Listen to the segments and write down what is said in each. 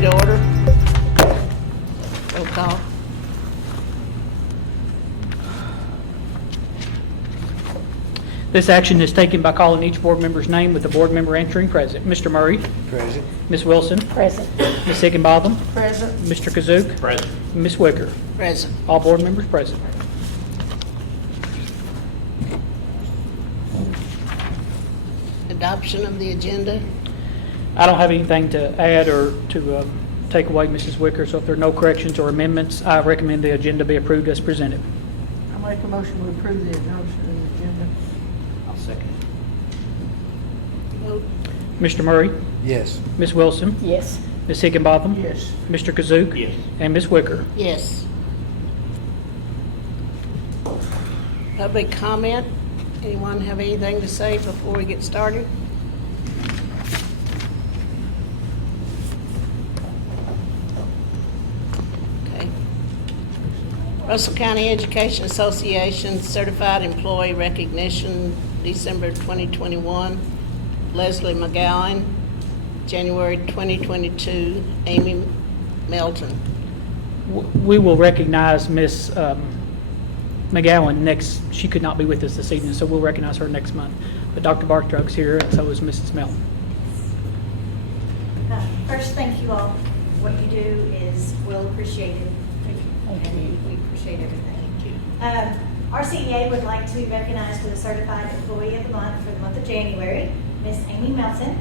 Meeting to order. Roll call. This action is taken by calling each board member's name with the board member answering present. Mr. Murray? Present. Ms. Wilson? Present. Ms. Higginbotham? Present. Mr. Kazook? Present. Ms. Wicker? Present. All board members present. Adoption of the agenda. I don't have anything to add or to take away, Mrs. Wicker, so if there are no corrections or amendments, I recommend the agenda be approved as presented. I make a motion to approve the adoption of the agenda. I'll second. Vote. Mr. Murray? Yes. Ms. Wilson? Yes. Ms. Higginbotham? Yes. Mr. Kazook? Yes. And Ms. Wicker? Yes. Public comment. Anyone have anything to say before we get started? Okay. Russell County Education Association Certified Employee Recognition, December 2021. Leslie McGowan, January 2022. Amy Melton. We will recognize Ms. McGowan next. She could not be with us this evening, so we'll recognize her next month. But Dr. Bartruck's here, and so is Mrs. Melton. First, thank you all. What you do is well appreciated. And we appreciate everything. Thank you. Our CEA would like to recognize for the Certified Employee of the Month for the month of January, Miss Amy Melton.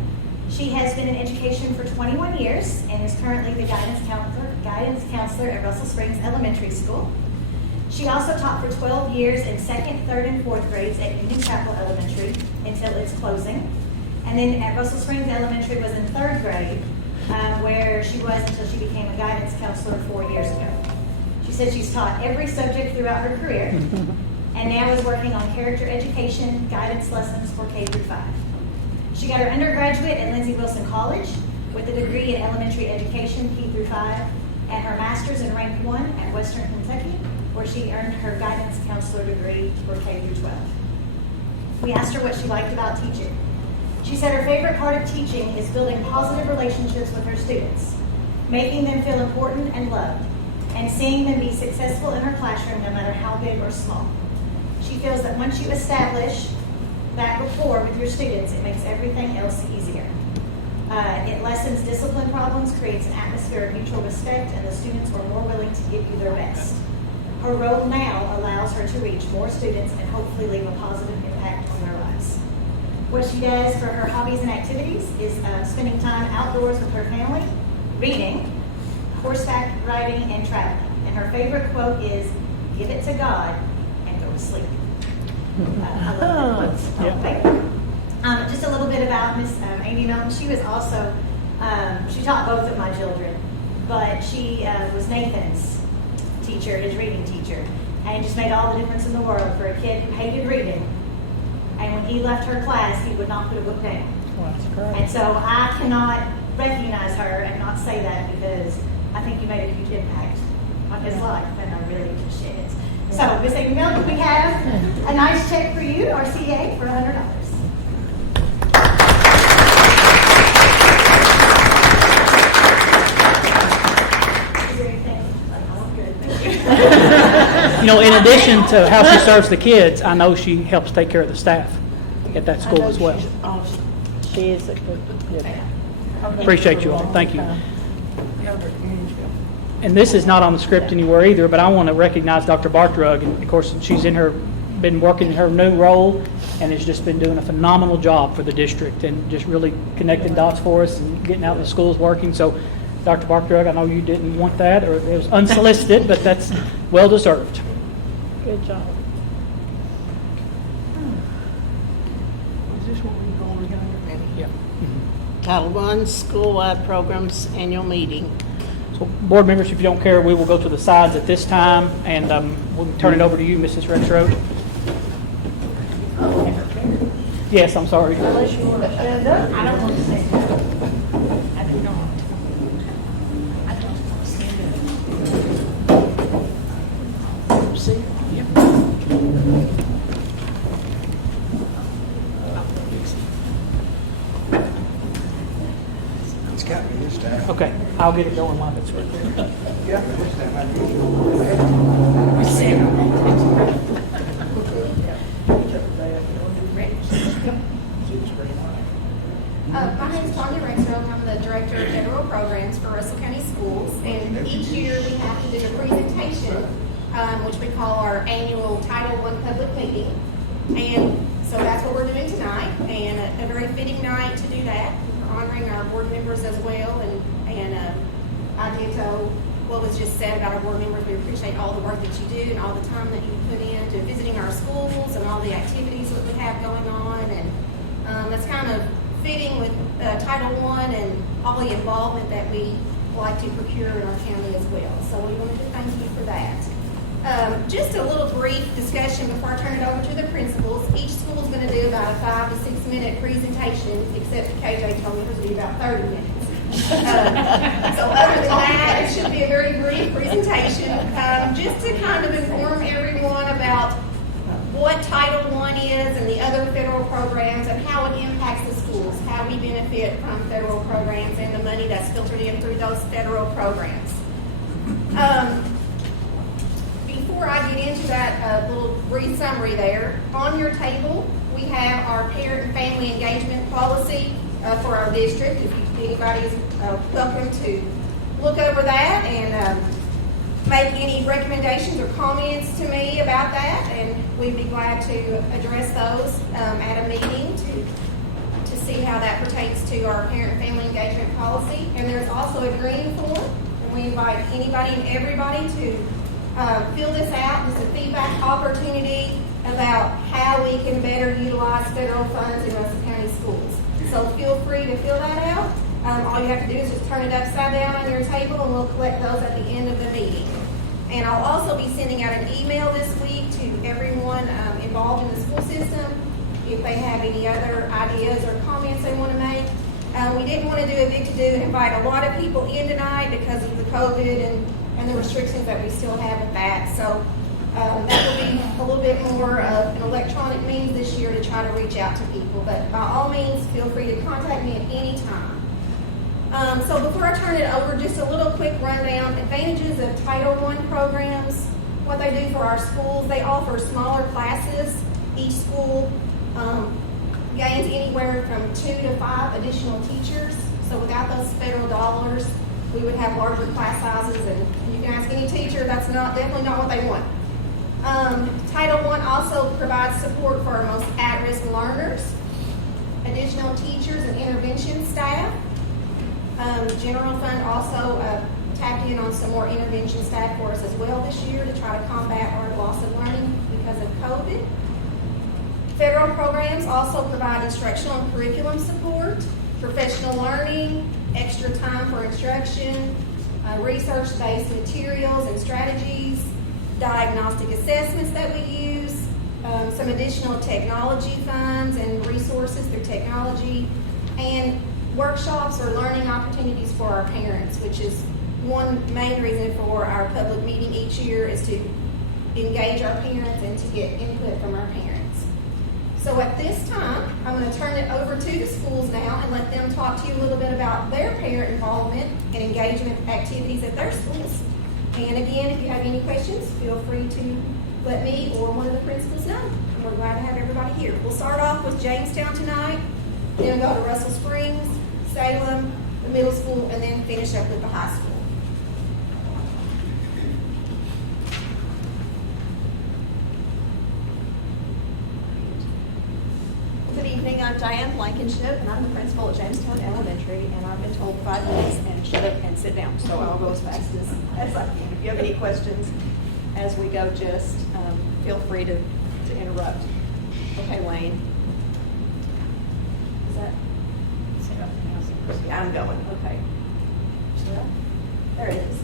She has been in education for 21 years and is currently the guidance counselor at Russell Springs Elementary School. She also taught for 12 years in 2nd, 3rd, and 4th grades at Union Chapel Elementary until its closing. And then at Russell Springs Elementary was in 3rd grade, where she was until she became a guidance counselor 4 years ago. She said she's taught every subject throughout her career and now is working on character education guidance lessons for K through 5. She got her undergraduate at Lindsey Wilson College with a degree in elementary education K through 5 and her master's in rank 1 at Western Kentucky, where she earned her guidance counselor degree for K through 12. We asked her what she liked about teaching. She said her favorite part of teaching is building positive relationships with her students, making them feel important and loved, and seeing them be successful in her classroom no matter how big or small. She feels that once you establish that rapport with your students, it makes everything else easier. It lessens discipline problems, creates an atmosphere of mutual respect, and the students are more willing to give you their best. Her role now allows her to reach more students and hopefully leave a positive impact on their lives. What she does for her hobbies and activities is spending time outdoors with her family, reading, horseback riding, and traveling. And her favorite quote is, "Give it to God and go to sleep." I love that quote. Yeah. Just a little bit about Miss Amy Melton. She was also, she taught both of my children, but she was Nathan's teacher, his reading teacher, and it just made all the difference in the world for a kid who hated reading. And when he left her class, he would not put a book down. Well, that's great. And so I cannot recognize her and not say that because I think you made a huge impact on his life, and I really appreciate it. So, Miss Amy Melton, we have a nice check for you, our CA, for $100. Is there anything? Oh, I'm good. Thank you. You know, in addition to how she serves the kids, I know she helps take care of the staff at that school as well. She is a good, Appreciate you all. Thank you. And this is not on the script anywhere either, but I want to recognize Dr. Bartrug. And of course, she's been working in her new role and has just been doing a phenomenal job for the district and just really connecting dots for us and getting out in the schools working. So, Dr. Bartrug, I know you didn't want that, or it was unsolicited, but that's well deserved. good job. Is this what we call together? Yeah. Title I, School-Wide Programs Annual Meeting. So, board members, if you don't care, we will go to the sides at this time, and we'll turn it over to you, Mrs. Rexroad. Yes, I'm sorry. Unless you want to stand up. I don't want to say that. I do not. I don't want to stand up. See? It's got me. Okay, I'll get it going while it's working. My name is Tanya Rexroth. I'm the Director of Federal Programs for Russell County Schools. And each year we have to do a presentation, which we call our annual Title I public meeting. And so that's what we're doing tonight, and a very fitting night to do that. We're honoring our board members as well, and I ditto what was just said about our board members. We appreciate all the work that you do and all the time that you put into visiting our schools and all the activities that we have going on. And that's kind of fitting with Title I and all the involvement that we like to procure in our county as well. So we wanted to thank you for that. Just a little brief discussion before I turn it over to the principals. Each school is going to do about a 5 to 6 minute presentation, except KJ told me it was going to be about 30 minutes. So other than that, it should be a very brief presentation, just to kind of inform everyone about what Title I is and the other federal programs and how it impacts the schools, how we benefit from federal programs and the money that's filtered in through those federal programs. Before I get into that little brief summary there, on your table we have our parent and family engagement policy for our district. If anybody is welcome to look over that and make any recommendations or comments to me about that, and we'd be glad to address those at a meeting to see how that pertains to our parent and family engagement policy. And there's also a green form, and we invite anybody and everybody to fill this out. It's a feedback opportunity about how we can better utilize federal funds in Russell County schools. So feel free to fill that out. All you have to do is just turn it upside down on your table, and we'll collect those at the end of the meeting. And I'll also be sending out an email this week to everyone involved in the school system if they have any other ideas or comments they want to make. We didn't want to do a big to-do and invite a lot of people in tonight because of the COVID and the restrictions that we still have with that. So that will be a little bit more of an electronic means this year to try to reach out to people. But by all means, feel free to contact me at any time. So before I turn it over, just a little quick rundown. Advantages of Title I programs, what they do for our schools. They offer smaller classes. Each school gains anywhere from 2 to 5 additional teachers. So without those federal dollars, we would have larger class sizes, and you can ask any teacher, that's definitely not what they want. Title I also provides support for our most at-risk learners, additional teachers and intervention staff. General Fund also tapped in on some more intervention staff for us as well this year to try to combat our loss of learning because of COVID. Federal programs also provide instructional and curriculum support, professional learning, extra time for instruction, research-based materials and strategies, diagnostic assessments that we use, some additional technology funds and resources through technology, and workshops or learning opportunities for our parents, which is one main reason for our public meeting each year, is to engage our parents and to get input from our parents. So at this time, I'm going to turn it over to the schools now and let them talk to you a little bit about their parent involvement and engagement activities at their schools. And again, if you have any questions, feel free to let me or one of the principals know. And we're glad to have everybody here. We'll start off with Jamestown tonight, then we'll go to Russell Springs, Salem, the middle school, and then finish up with the high school. Good evening, I'm Diane Blankenship, and I'm the principal at Jamestown Elementary, and I've been told 5 minutes and shut up and sit down, so I'll go as fast as I can. If you have any questions as we go, just feel free to interrupt. Okay, Wayne. Is that? Yeah, I'm going, okay. There it is.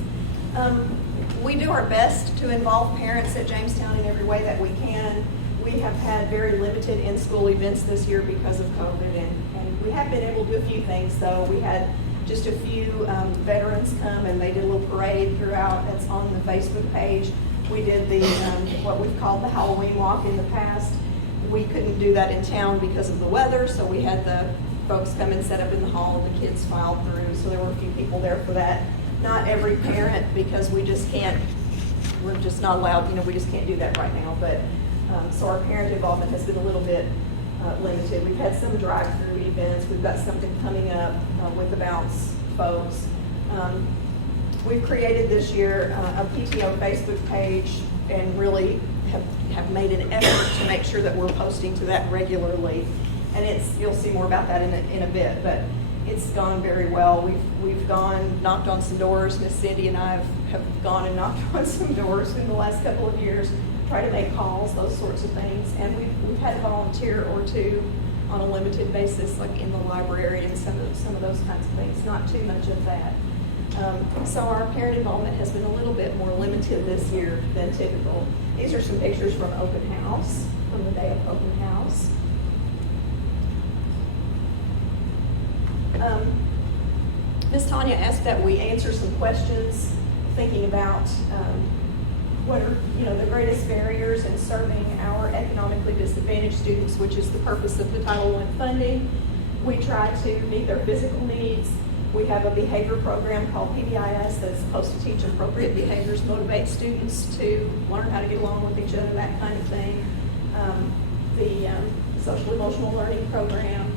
We do our best to involve parents at Jamestown in every way that we can. We have had very limited in-school events this year because of COVID, and we have been able to do a few things, though. We had just a few veterans come, and they did a little parade throughout. That's on the Facebook page. We did the what we've called the Halloween walk in the past. We couldn't do that in town because of the weather, so we had the folks come and set up in the hall, the kids file through, so there were a few people there for that. Not every parent, because we just can't, we're just not allowed, we just can't do that right now, but, so our parent involvement has been a little bit limited. We've had some drive-through events, we've got something coming up with the Bounce folks. We've created this year a PTO Facebook page and really have made an effort to make sure that we're posting to that regularly. And you'll see more about that in a bit, but it's gone very well. We've gone, knocked on some doors. Miss Cindy and I have gone and knocked on some doors in the last couple of years, try to make calls, those sorts of things. And we've had a volunteer or two on a limited basis, like in the library and some of those kinds of things, not too much of that. So our parent involvement has been a little bit more limited this year than typical. These are some pictures from open house, from the day of open house. Ms. Tanya asked that we answer some questions, thinking about what are the greatest barriers in serving our economically disadvantaged students, which is the purpose of the Title I funding. We try to meet their physical needs. We have a behavior program called PBIS that's supposed to teach appropriate behaviors, motivate students to learn how to get along with each other, that kind of thing. The social emotional learning program.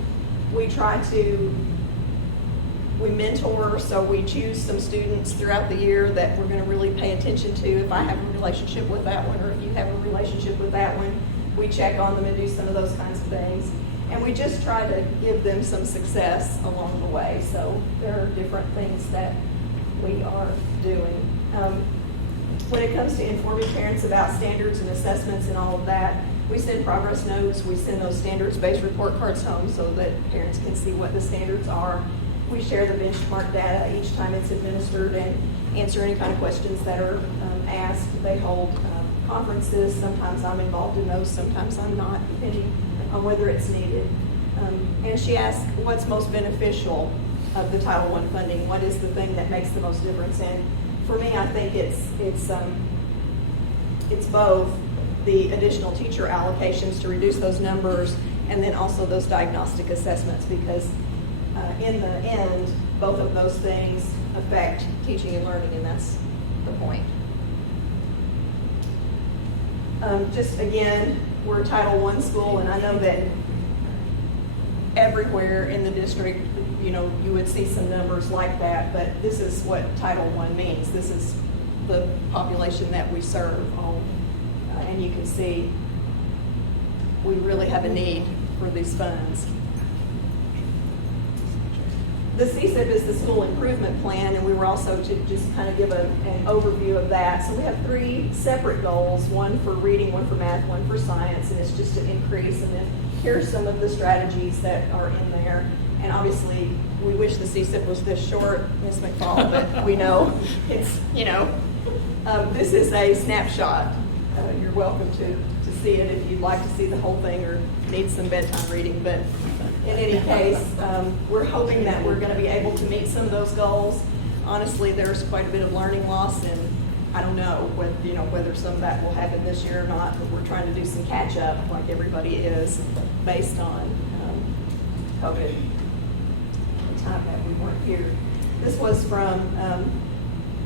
We mentor, so we choose some students throughout the year that we're going to really pay attention to. If I have a relationship with that one, or if you have a relationship with that one, we check on them and do some of those kinds of things. And we just try to give them some success along the way. So there are different things that we are doing. When it comes to informing parents about standards and assessments and all of that, we send progress notes. We send those standards-based report cards home so that parents can see what the standards are. We share the benchmark data each time it's administered and answer any kind of questions that are asked. They hold conferences. Sometimes I'm involved in those, sometimes I'm not, depending on whether it's needed. And she asked, what's most beneficial of the Title I funding? What is the thing that makes the most difference? And for me, I think it's both the additional teacher allocations to reduce those numbers, and then also those diagnostic assessments, because in the end, both of those things affect teaching and learning, and that's the point. Just again, we're a Title I school, and I know that everywhere in the district, you would see some numbers like that, but this is what Title I means. This is the population that we serve all, and you can see we really have a need for these funds. The CSIP is the school improvement plan, and we were also to just kind of give an overview of that. So we have 3 separate goals, one for reading, one for math, one for science, and it's just an increase. And then here's some of the strategies that are in there. And obviously, we wish the CSIP was this short, Ms. McFall, but we know it's, this is a snapshot. You're welcome to see it if you'd like to see the whole thing or need some bedtime reading. But in any case, we're hoping that we're going to be able to meet some of those goals. Honestly, there's quite a bit of learning loss, and I don't know whether some of that will happen this year or not, but we're trying to do some catch up like everybody is based on COVID, the time that we weren't here. This was from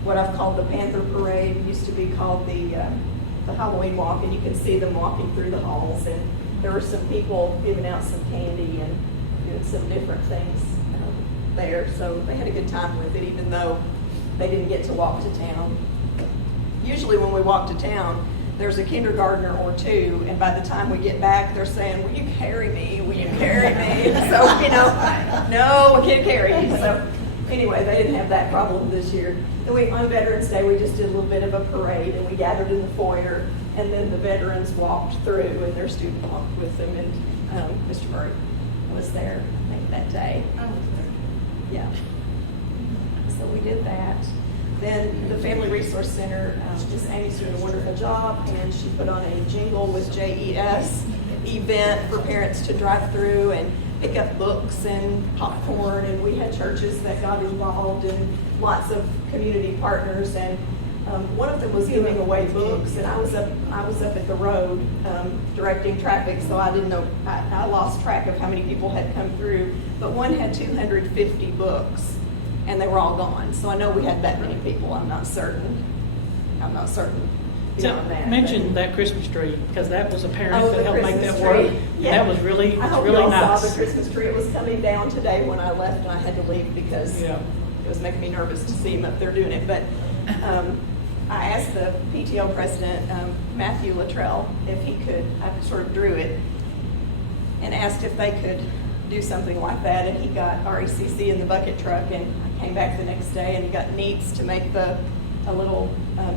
what I've called the Panther Parade. It used to be called the Halloween walk, and you can see them walking through the halls, and there were some people giving out some candy and doing some different things there. So they had a good time with it, even though they didn't get to walk to town. Usually when we walk to town, there's a kindergartner or 2, and by the time we get back, they're saying, will you carry me? Will you carry me? So, no, we can't carry you. So anyway, they didn't have that problem this year. Then on Veterans Day, we just did a little bit of a parade, and we gathered in the foyer, and then the veterans walked through, and their student walked with them, and Mr. Murray was there, I think, that day. I was there. Yeah. So we did that. Then the Family Resource Center, Ms. Amy's doing a wonderful job, and she put on a jingle with JES event for parents to drive through and pick up books and popcorn, and we had churches that got involved and lots of community partners, and One of them was giving away books, and I was up at the road directing traffic, so I didn't know, I lost track of how many people had come through. But one had 250 books, and they were all gone. So I know we had that many people. I'm not certain beyond that. Mention that Christmas tree, because that was a parent Oh, that the helped make Christmas that work. tree. And Yeah. that was really, I hope really y'all nice. saw the Christmas tree. It was coming down today when I left, and I had to leave because Yeah. it was making me nervous to see him up there doing it. But I asked the PTO president, Matthew Luttrell, if he could, I sort of drew it, and asked if they could do something like that. And he got RECC in the bucket truck, and I came back the next day, and he got Neats to make a little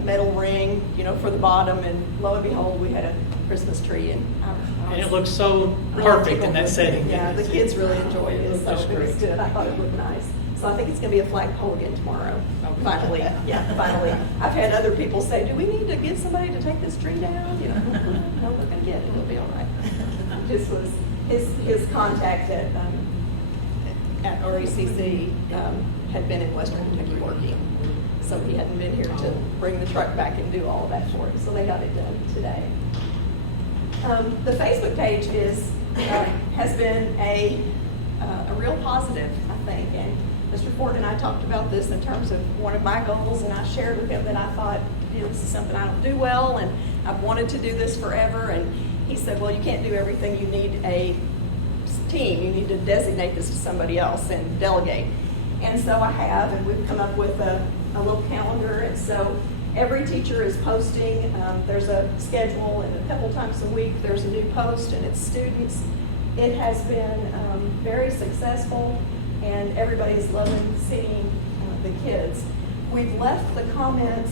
metal ring, for the bottom. And lo and behold, we had a Christmas tree, and And it looks so really perfect tickled in that with setting. it. Yeah, the kids really enjoyed it, looked so just it was great. good. I thought it looked nice. So I think it's going to be a flagpole again tomorrow. Okay. Finally, finally. I've had other people say, "Do we need to get somebody to take this tree down?" No, we're going to get it. It'll be all right. This was his contact at RECC had been in Western Kentucky working, so he hadn't been here to bring the truck back and do all of that for him. So they got it done today. The Facebook page has been a real positive, I think, and Mr. Ford and I talked about this in terms of one of my goals, and I shared with him that I thought, this is something I don't do well, and I've wanted to do this forever, and he said, well, you can't do everything. You need a team. You need to designate this to somebody else and delegate. And so I have, and we've come up with a little calendar, and so every teacher is posting. There's a schedule, and a couple times a week there's a new post, and it's students. It has been very successful, and everybody's loving seeing the kids. We've left the comments.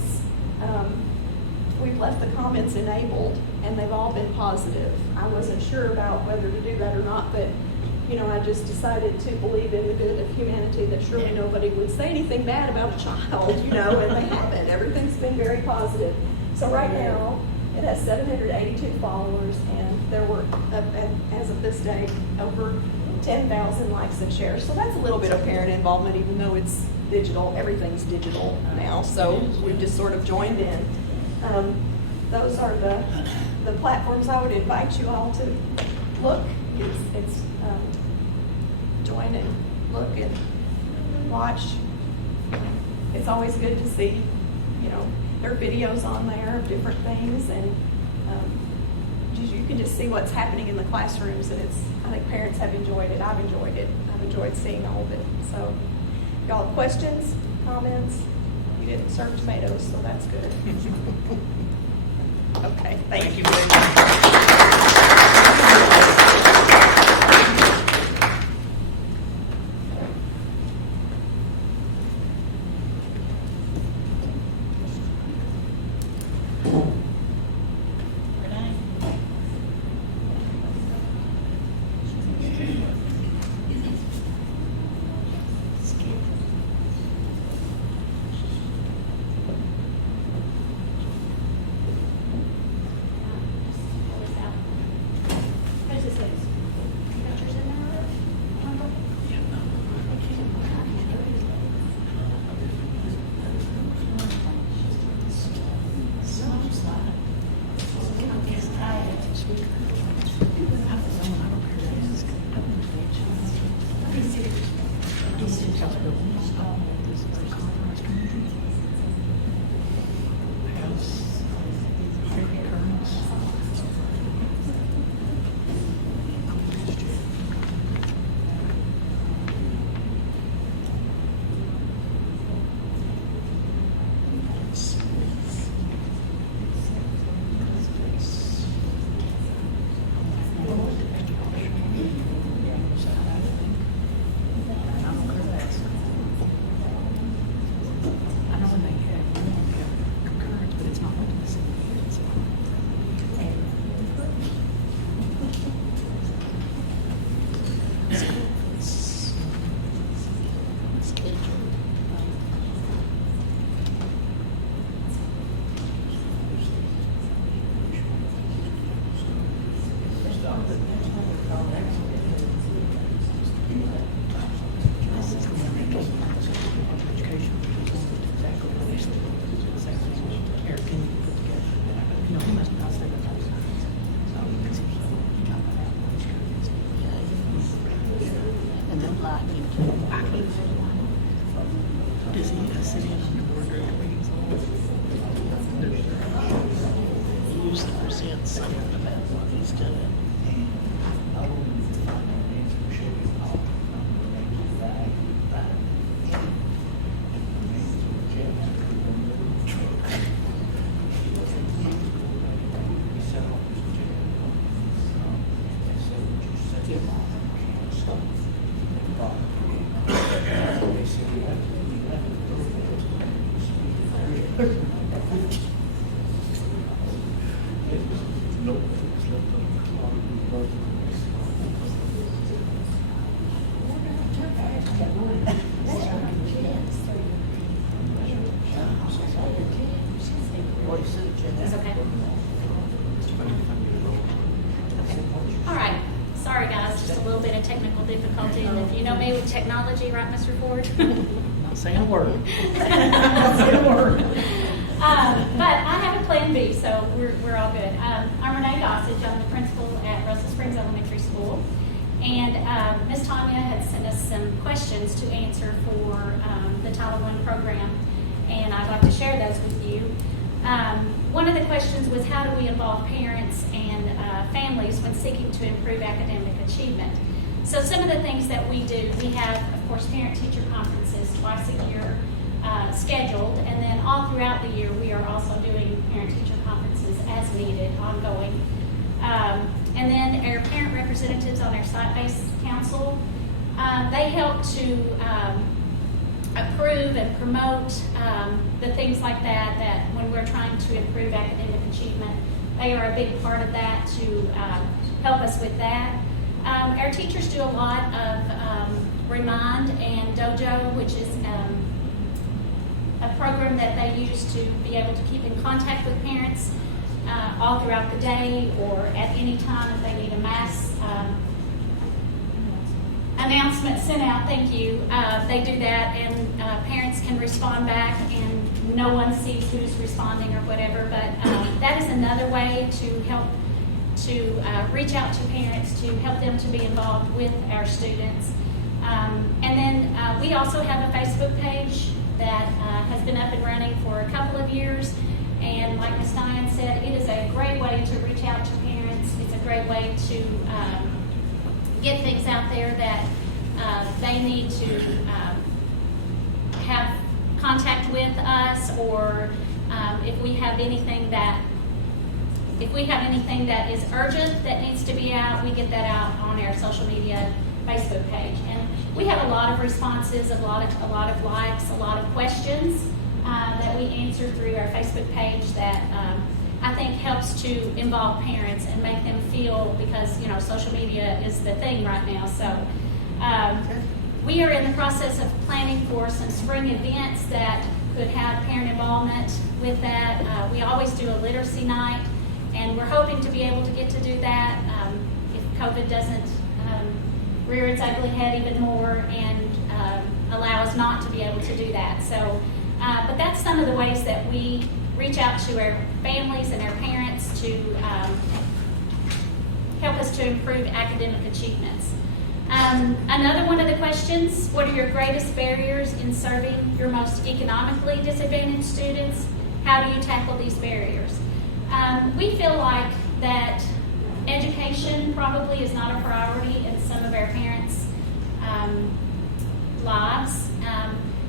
Enabled, and they've all been positive. I wasn't sure about whether to do that or not, but I just decided to believe in the good of humanity, that surely nobody would say anything bad about a child, and they haven't. Everything's been very positive. So right now, it has 782 followers, and there were, as of this day, over 10,000 likes and shares. So that's a little bit of parent involvement, even though it's digital. Everything's digital now, so we've just sort of joined in. Those are the platforms. I would invite you all to look. It's join and look and watch. It's always good to see, there are videos on there of different things, and you can just see what's happening in the classrooms, and I think parents have enjoyed it. I've enjoyed it. I've enjoyed seeing all of it. So, y'all have questions, comments? You didn't serve tomatoes, so that's good. Okay, thank you very much. Renee? sit in on the board during the meetings. He usually presents something about what he's doing. That's okay. All right, sorry guys, just a little bit of technical difficulty, and if you know me with technology, right, Mr. Ford? Not saying a word. But I have a plan B, so we're all good. I'm Renee Gossage. I'm the principal at Russell Springs Elementary School. And Ms. Tanya had sent us some questions to answer for the Title I program, and I'd like to share those with you. One of the questions was, how do we involve parents and families when seeking to improve academic achievement? So some of the things that we do, we have, of course, parent-teacher conferences twice a year scheduled, and then all throughout the year we are also doing parent-teacher conferences as needed, ongoing. And then our parent representatives on our site-based council, they help to approve and promote the things like that when we're trying to improve academic achievement. They are a big part of that to help us with that. Our teachers do a lot of Remind and Dojo, which is a program that they use to be able to keep in contact with parents all throughout the day or at any time if they need a mass announcement sent out. Thank you. They do that, and parents can respond back, and no one sees who's responding or whatever. But that is another way to help to reach out to parents, to help them to be involved with our students. And then we also have a Facebook page that has been up and running for a couple of years. And like Ms. Diane said, it is a great way to reach out to parents. It's a great way to get things out there that they need to have contact with us, or if we have anything that is urgent that needs to be out, we get that out on our social media Facebook page. And we have a lot of responses, a lot of likes, a lot of questions that we answer through our Facebook page that I think helps to involve parents and make them feel, because social media is the thing right now. So we are in the process of planning for some spring events that could have parent involvement with that. We always do a literacy night, and we're hoping to be able to get to do that if COVID doesn't rear its ugly head even more and allow us not to be able to do that. So, but that's some of the ways that we reach out to our families and our parents to help us to improve academic achievements. Another one of the questions, what are your greatest barriers in serving your most economically disadvantaged students? How do you tackle these barriers? We feel like that education probably is not a priority in some of our parents' lives.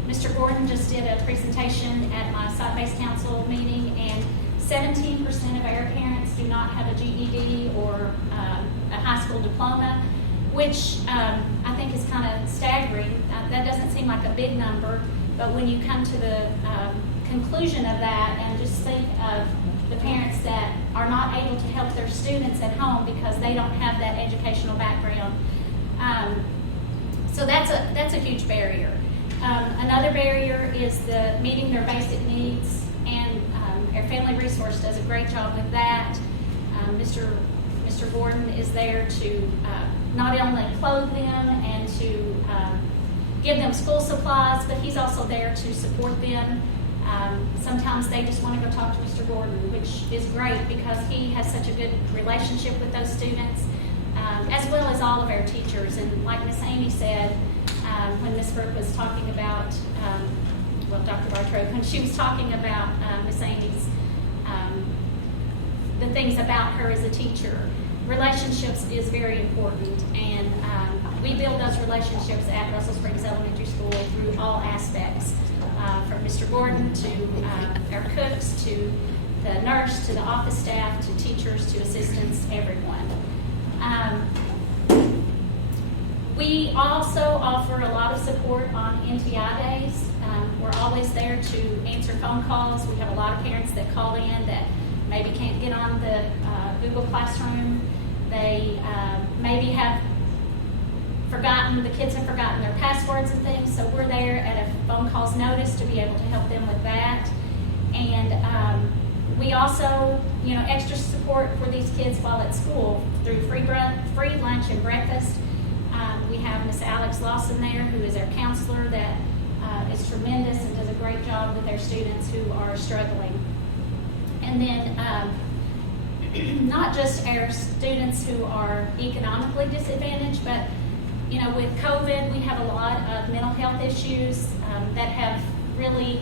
Mr. Gordon just did a presentation at my site-based council meeting, and 17% of our parents do not have a GED or a high school diploma, which I think is kind of staggering. That doesn't seem like a big number, but when you come to the conclusion of that and just think of the parents that are not able to help their students at home because they don't have that educational background, so that's a huge barrier. Another barrier is the meeting their basic needs, and our family resource does a great job with that. Mr. Gordon is there to not only clothe them and to give them school supplies, but he's also there to support them. Sometimes they just want to go talk to Mr. Gordon, which is great because he has such a good relationship with those students, as well as all of our teachers. And like Miss Amy said, when Miss Brooke was talking about Dr. Bartrow, when she was talking about Miss Amy's, the things about her as a teacher. Relationships is very important, and we build those relationships at Russell Springs Elementary School through all aspects, from Mr. Gordon to our cooks, to the nurse, to the office staff, to teachers, to assistants, everyone. We also offer a lot of support on NTI days. We're always there to answer phone calls. We have a lot of parents that call in that maybe can't get on the Google Classroom. They maybe have the kids have forgotten their passwords and things, so we're there at a phone call's notice to be able to help them with that. And we also, extra support for these kids while at school through free lunch and breakfast. We have Miss Alex Lawson there, who is our counselor that is tremendous and does a great job with our students who are struggling. And then not just our students who are economically disadvantaged, but with COVID, we have a lot of mental health issues that have really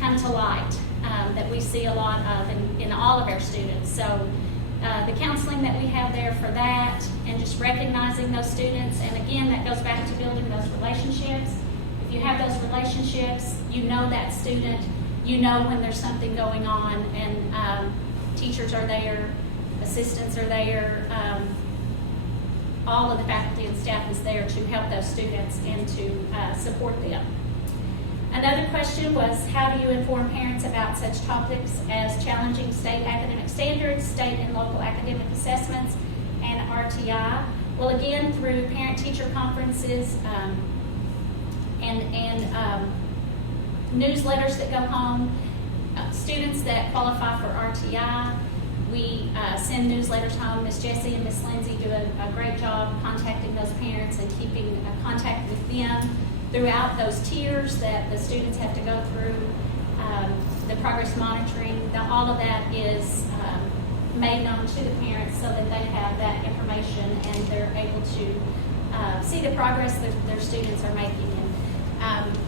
come to light that we see a lot of in all of our students. So the counseling that we have there for that, and just recognizing those students, and again, that goes back to building those relationships. If you have those relationships, you know that student, you know when there's something going on, and teachers are there, assistants are there, all of the faculty and staff is there to help those students and to support them. Another question was, how do you inform parents about such topics as challenging state academic standards, state and local academic assessments, and RTI? Well, again, through parent-teacher conferences and newsletters that go home, students that qualify for RTI, we send newsletters home. Miss Jessie and Miss Lindsay do a great job contacting those parents and keeping contact with them throughout those tiers that the students have to go through. The progress monitoring, all of that is made known to the parents so that they have that information and they're able to see the progress their students are making. And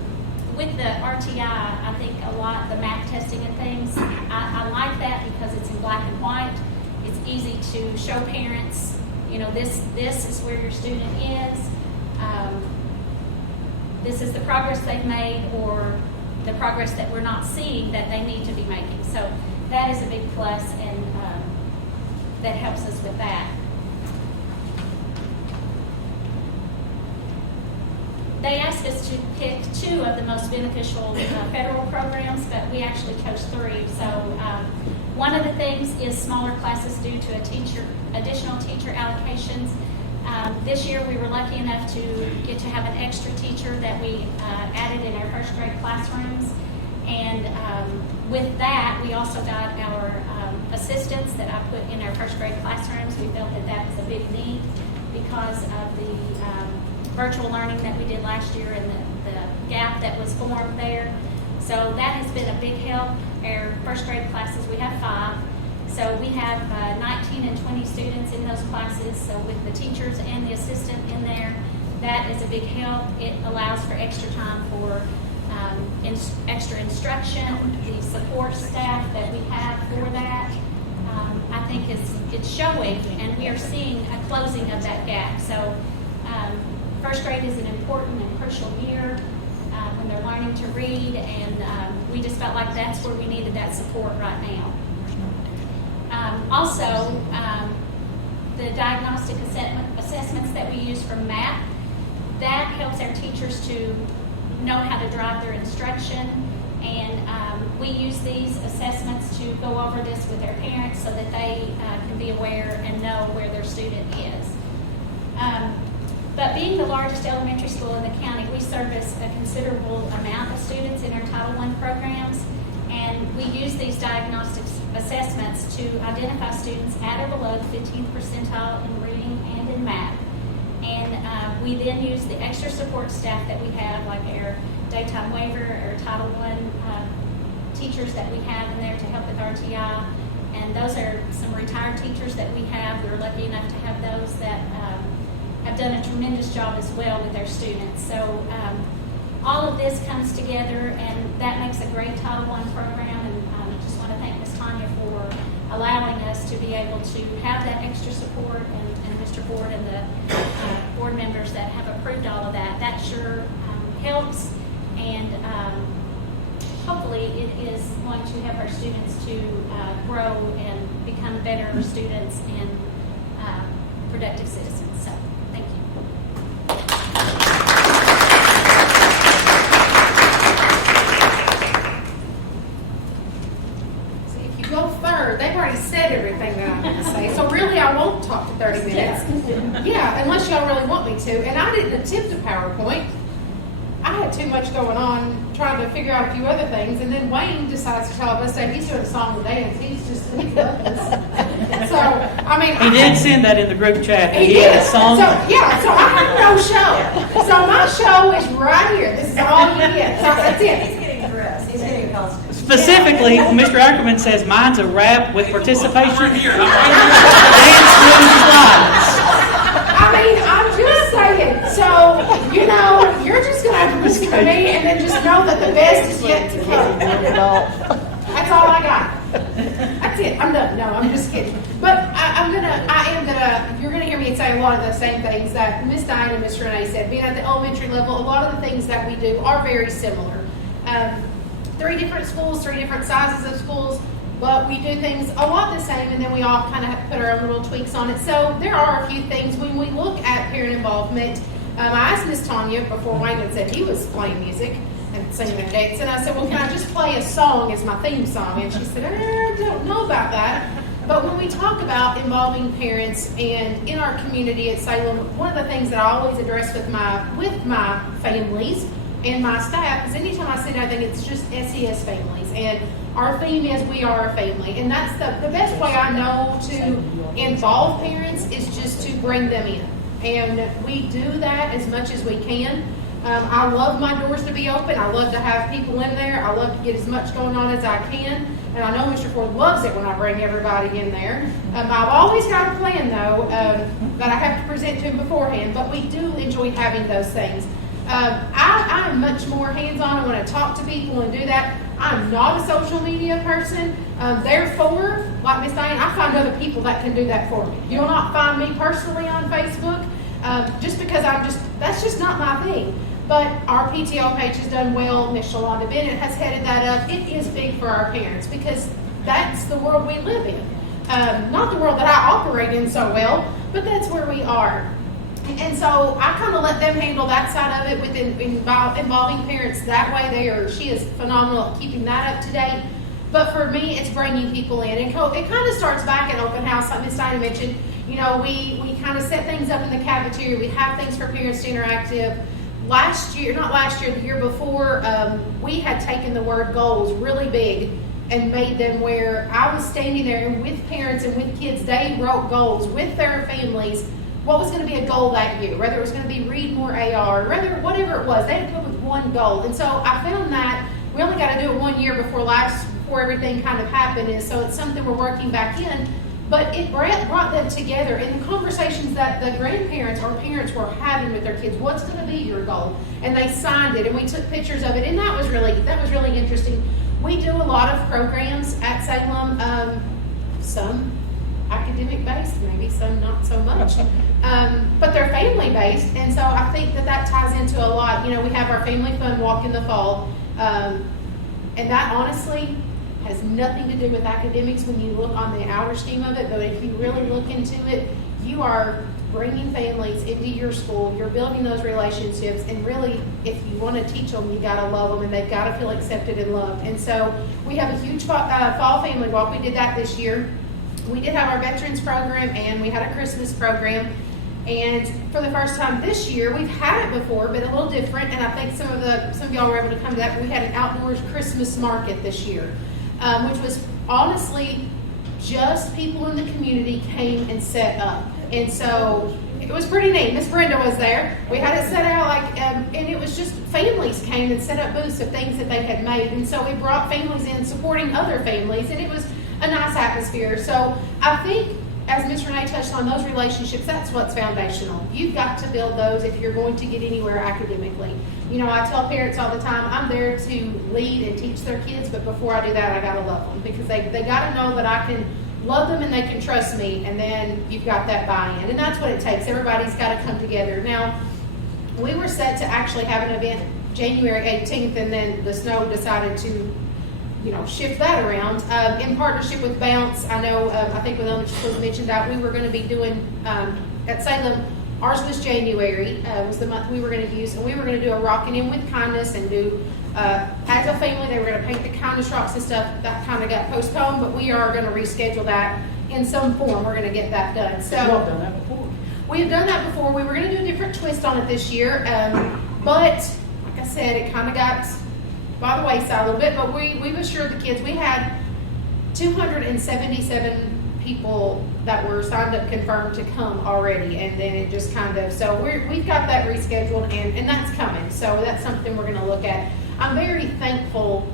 with the RTI, I think a lot, the math testing and things, I like that because it's in black and white. It's easy to show parents, this is where your student is. This is the progress they've made, or the progress that we're not seeing that they need to be making. So that is a big plus, and that helps us with that. They asked us to pick 2 of the most beneficial federal programs, but we actually chose 3. So one of the things is smaller classes due to additional teacher allocations. This year we were lucky enough to get to have an extra teacher that we added in our first grade classrooms. And with that, we also got our assistants that I put in our first grade classrooms. We felt that was a big need because of the virtual learning that we did last year and the gap that was formed there. So that has been a big help. Our first grade classes, we have 5. So we have 19 and 20 students in those classes. So with the teachers and the assistant in there, that is a big help. It allows for extra time for extra instruction. The support staff that we have for that, I think it's showing, and we are seeing a closing of that gap. So first grade is an important and crucial year when they're learning to read, and we just felt like that's where we needed that support right now. Also, the diagnostic assessments that we use from MAP, that helps our teachers to know how to drive their instruction, and we use these assessments to go over this with their parents so that they can be aware and know where their student is. But being the largest elementary school in the county, we service a considerable amount of students in our Title I programs, and we use these diagnostic assessments to identify students at or below the 15th percentile in reading and in math. And we then use the extra support staff that we have, like our daytime waiver, our Title I teachers that we have in there to help with RTI. And those are some retired teachers that we have. We're lucky enough to have those that have done a tremendous job as well with their students. So all of this comes together, and that makes a great Title I program. And I just want to thank Ms. Tanya for allowing us to be able to have that extra support, and Mr. Ford and the board members that have approved all of that. That sure helps, and hopefully it is going to help our students to grow and become better students and productive citizens. So, thank you. See, if you go third, they've already said everything that I'm going to say. So really, I won't talk for 30 minutes. Yeah, unless y'all really want me to. And I didn't attempt a PowerPoint. I had too much going on trying to figure out a few other things, and then Wayne decides to tell us that he's doing a song and dance. He's loving us. So, I mean, He did send that in the group chat. that He He did. had a song. So I have no show. So my show is right here. This is all you get. So that's He's it. getting dressed, he's getting costumed. Specifically, Mr. Ackerman says mine's a rap with participation. Dance, moves, slides. I mean, I'm just saying. So, you're just going to have to listen to me and then just know that the best is yet to come. That's all I got. That's it. I'm done. No, I'm just kidding. But you're gonna hear me say a lot of the same things that Miss Diane and Miss Renee said. Being at the elementary level, a lot of the things that we do are very similar. 3 different schools, 3 different sizes of schools, but we do things a lot the same, and then we all kind of have to put our own little tweaks on it. So there are a few things when we look at parent involvement. I asked Miss Tanya before Wayne had said he was playing music and singing the dates, and I said, well, can I just play a song as my theme song? And she said, I don't know about that. But when we talk about involving parents and in our community at Salem, one of the things that I always address with my families and my staff is anytime I say anything, it's just SES families. And our theme is we are a family. And that's the best way I know to involve parents is just to bring them in. And we do that as much as we can. I love my doors to be open. I love to have people in there. I love to get as much going on as I can. And I know Mr. Ford loves it when I bring everybody in there. I've always got a plan, though, that I have to present to him beforehand. But we do enjoy having those things. I'm much more hands-on. I want to talk to people and do that. I'm not a social media person. Therefore, like Miss Diane, I find other people that can do that for me. You'll not find me personally on Facebook just because that's just not my thing. But our PTO page has done well. Ms. Shalonda Bennett has headed that up. It is big for our parents because that's the world we live in. Not the world that I operate in so well, but that's where we are. And so I kind of let them handle that side of it with involving parents that way. She is phenomenal at keeping that up to date. But for me, it's bringing people in. And it kind of starts back at open house, like Ms. Diana mentioned. We kind of set things up in the cafeteria. We have things for parents to interact with. The year before, we had taken the word goals really big and made them where I was standing there and with parents and with kids, they wrote goals with their families. What was going to be a goal that year? Whether it was going to be read more AR, whatever it was, they had to come up with one goal. And so I found that we only got to do it 1 year before everything kind of happened. And so it's something we're working back in. But it brought them together in the conversations that the grandparents or parents were having with their kids. What's going to be your goal? And they signed it, and we took pictures of it, and that was really interesting. We do a lot of programs at Salem, some academic based, maybe some not so much, but they're family based, and so I think that ties into a lot. We have our family fun walk in the fall, and that honestly has nothing to do with academics when you look on the outer scheme of it, but if you really look into it, you are bringing families into your school, you're building those relationships, and really, if you want to teach them, you got to love them, and they've got to feel accepted and loved. And so we have a huge fall family walk. We did that this year. We did have our veterans program, and we had a Christmas program. And for the first time this year, we've had it before, but a little different, and I think some of y'all were able to come to that, but we had an outdoors Christmas market this year. Which was honestly just people in the community came and set up. And so it was pretty neat. Miss Brenda was there. We had it set out and it was just families came and set up booths of things that they had made. And so we brought families in supporting other families, and it was a nice atmosphere. So I think as Ms. Renee touched on, those relationships, that's what's foundational. You've got to build those if you're going to get anywhere academically. You know, I tell parents all the time, I'm there to lead and teach their kids, but before I do that, I gotta love them, because they gotta know that I can love them and they can trust me, and then you've got that buy-in. And that's what it takes. Everybody's gotta come together. Now, we were set to actually have an event January 18th, and then the snow decided to, you know, shift that around. In partnership with Bounce, I know, I think with elementary schools mentioned that we were going to be doing, at Salem, ours was January, was the month we were going to use, and we were going to do a Rockin' In with Kindness and do, as a family, they were going to paint the kindness rocks and stuff. That kind of got postponed, but we are going to reschedule that in some form. We're going to get that done. So, You've done that before. we have done that before. We were going to do a different twist on it this year, but like I said, it kind of got by the wayside a little bit. But we've assured the kids. We had 277 people that were signed up, confirmed to come already, and then it just kind of, so we've got that rescheduled, and that's coming. So that's something we're going to look at. I'm very thankful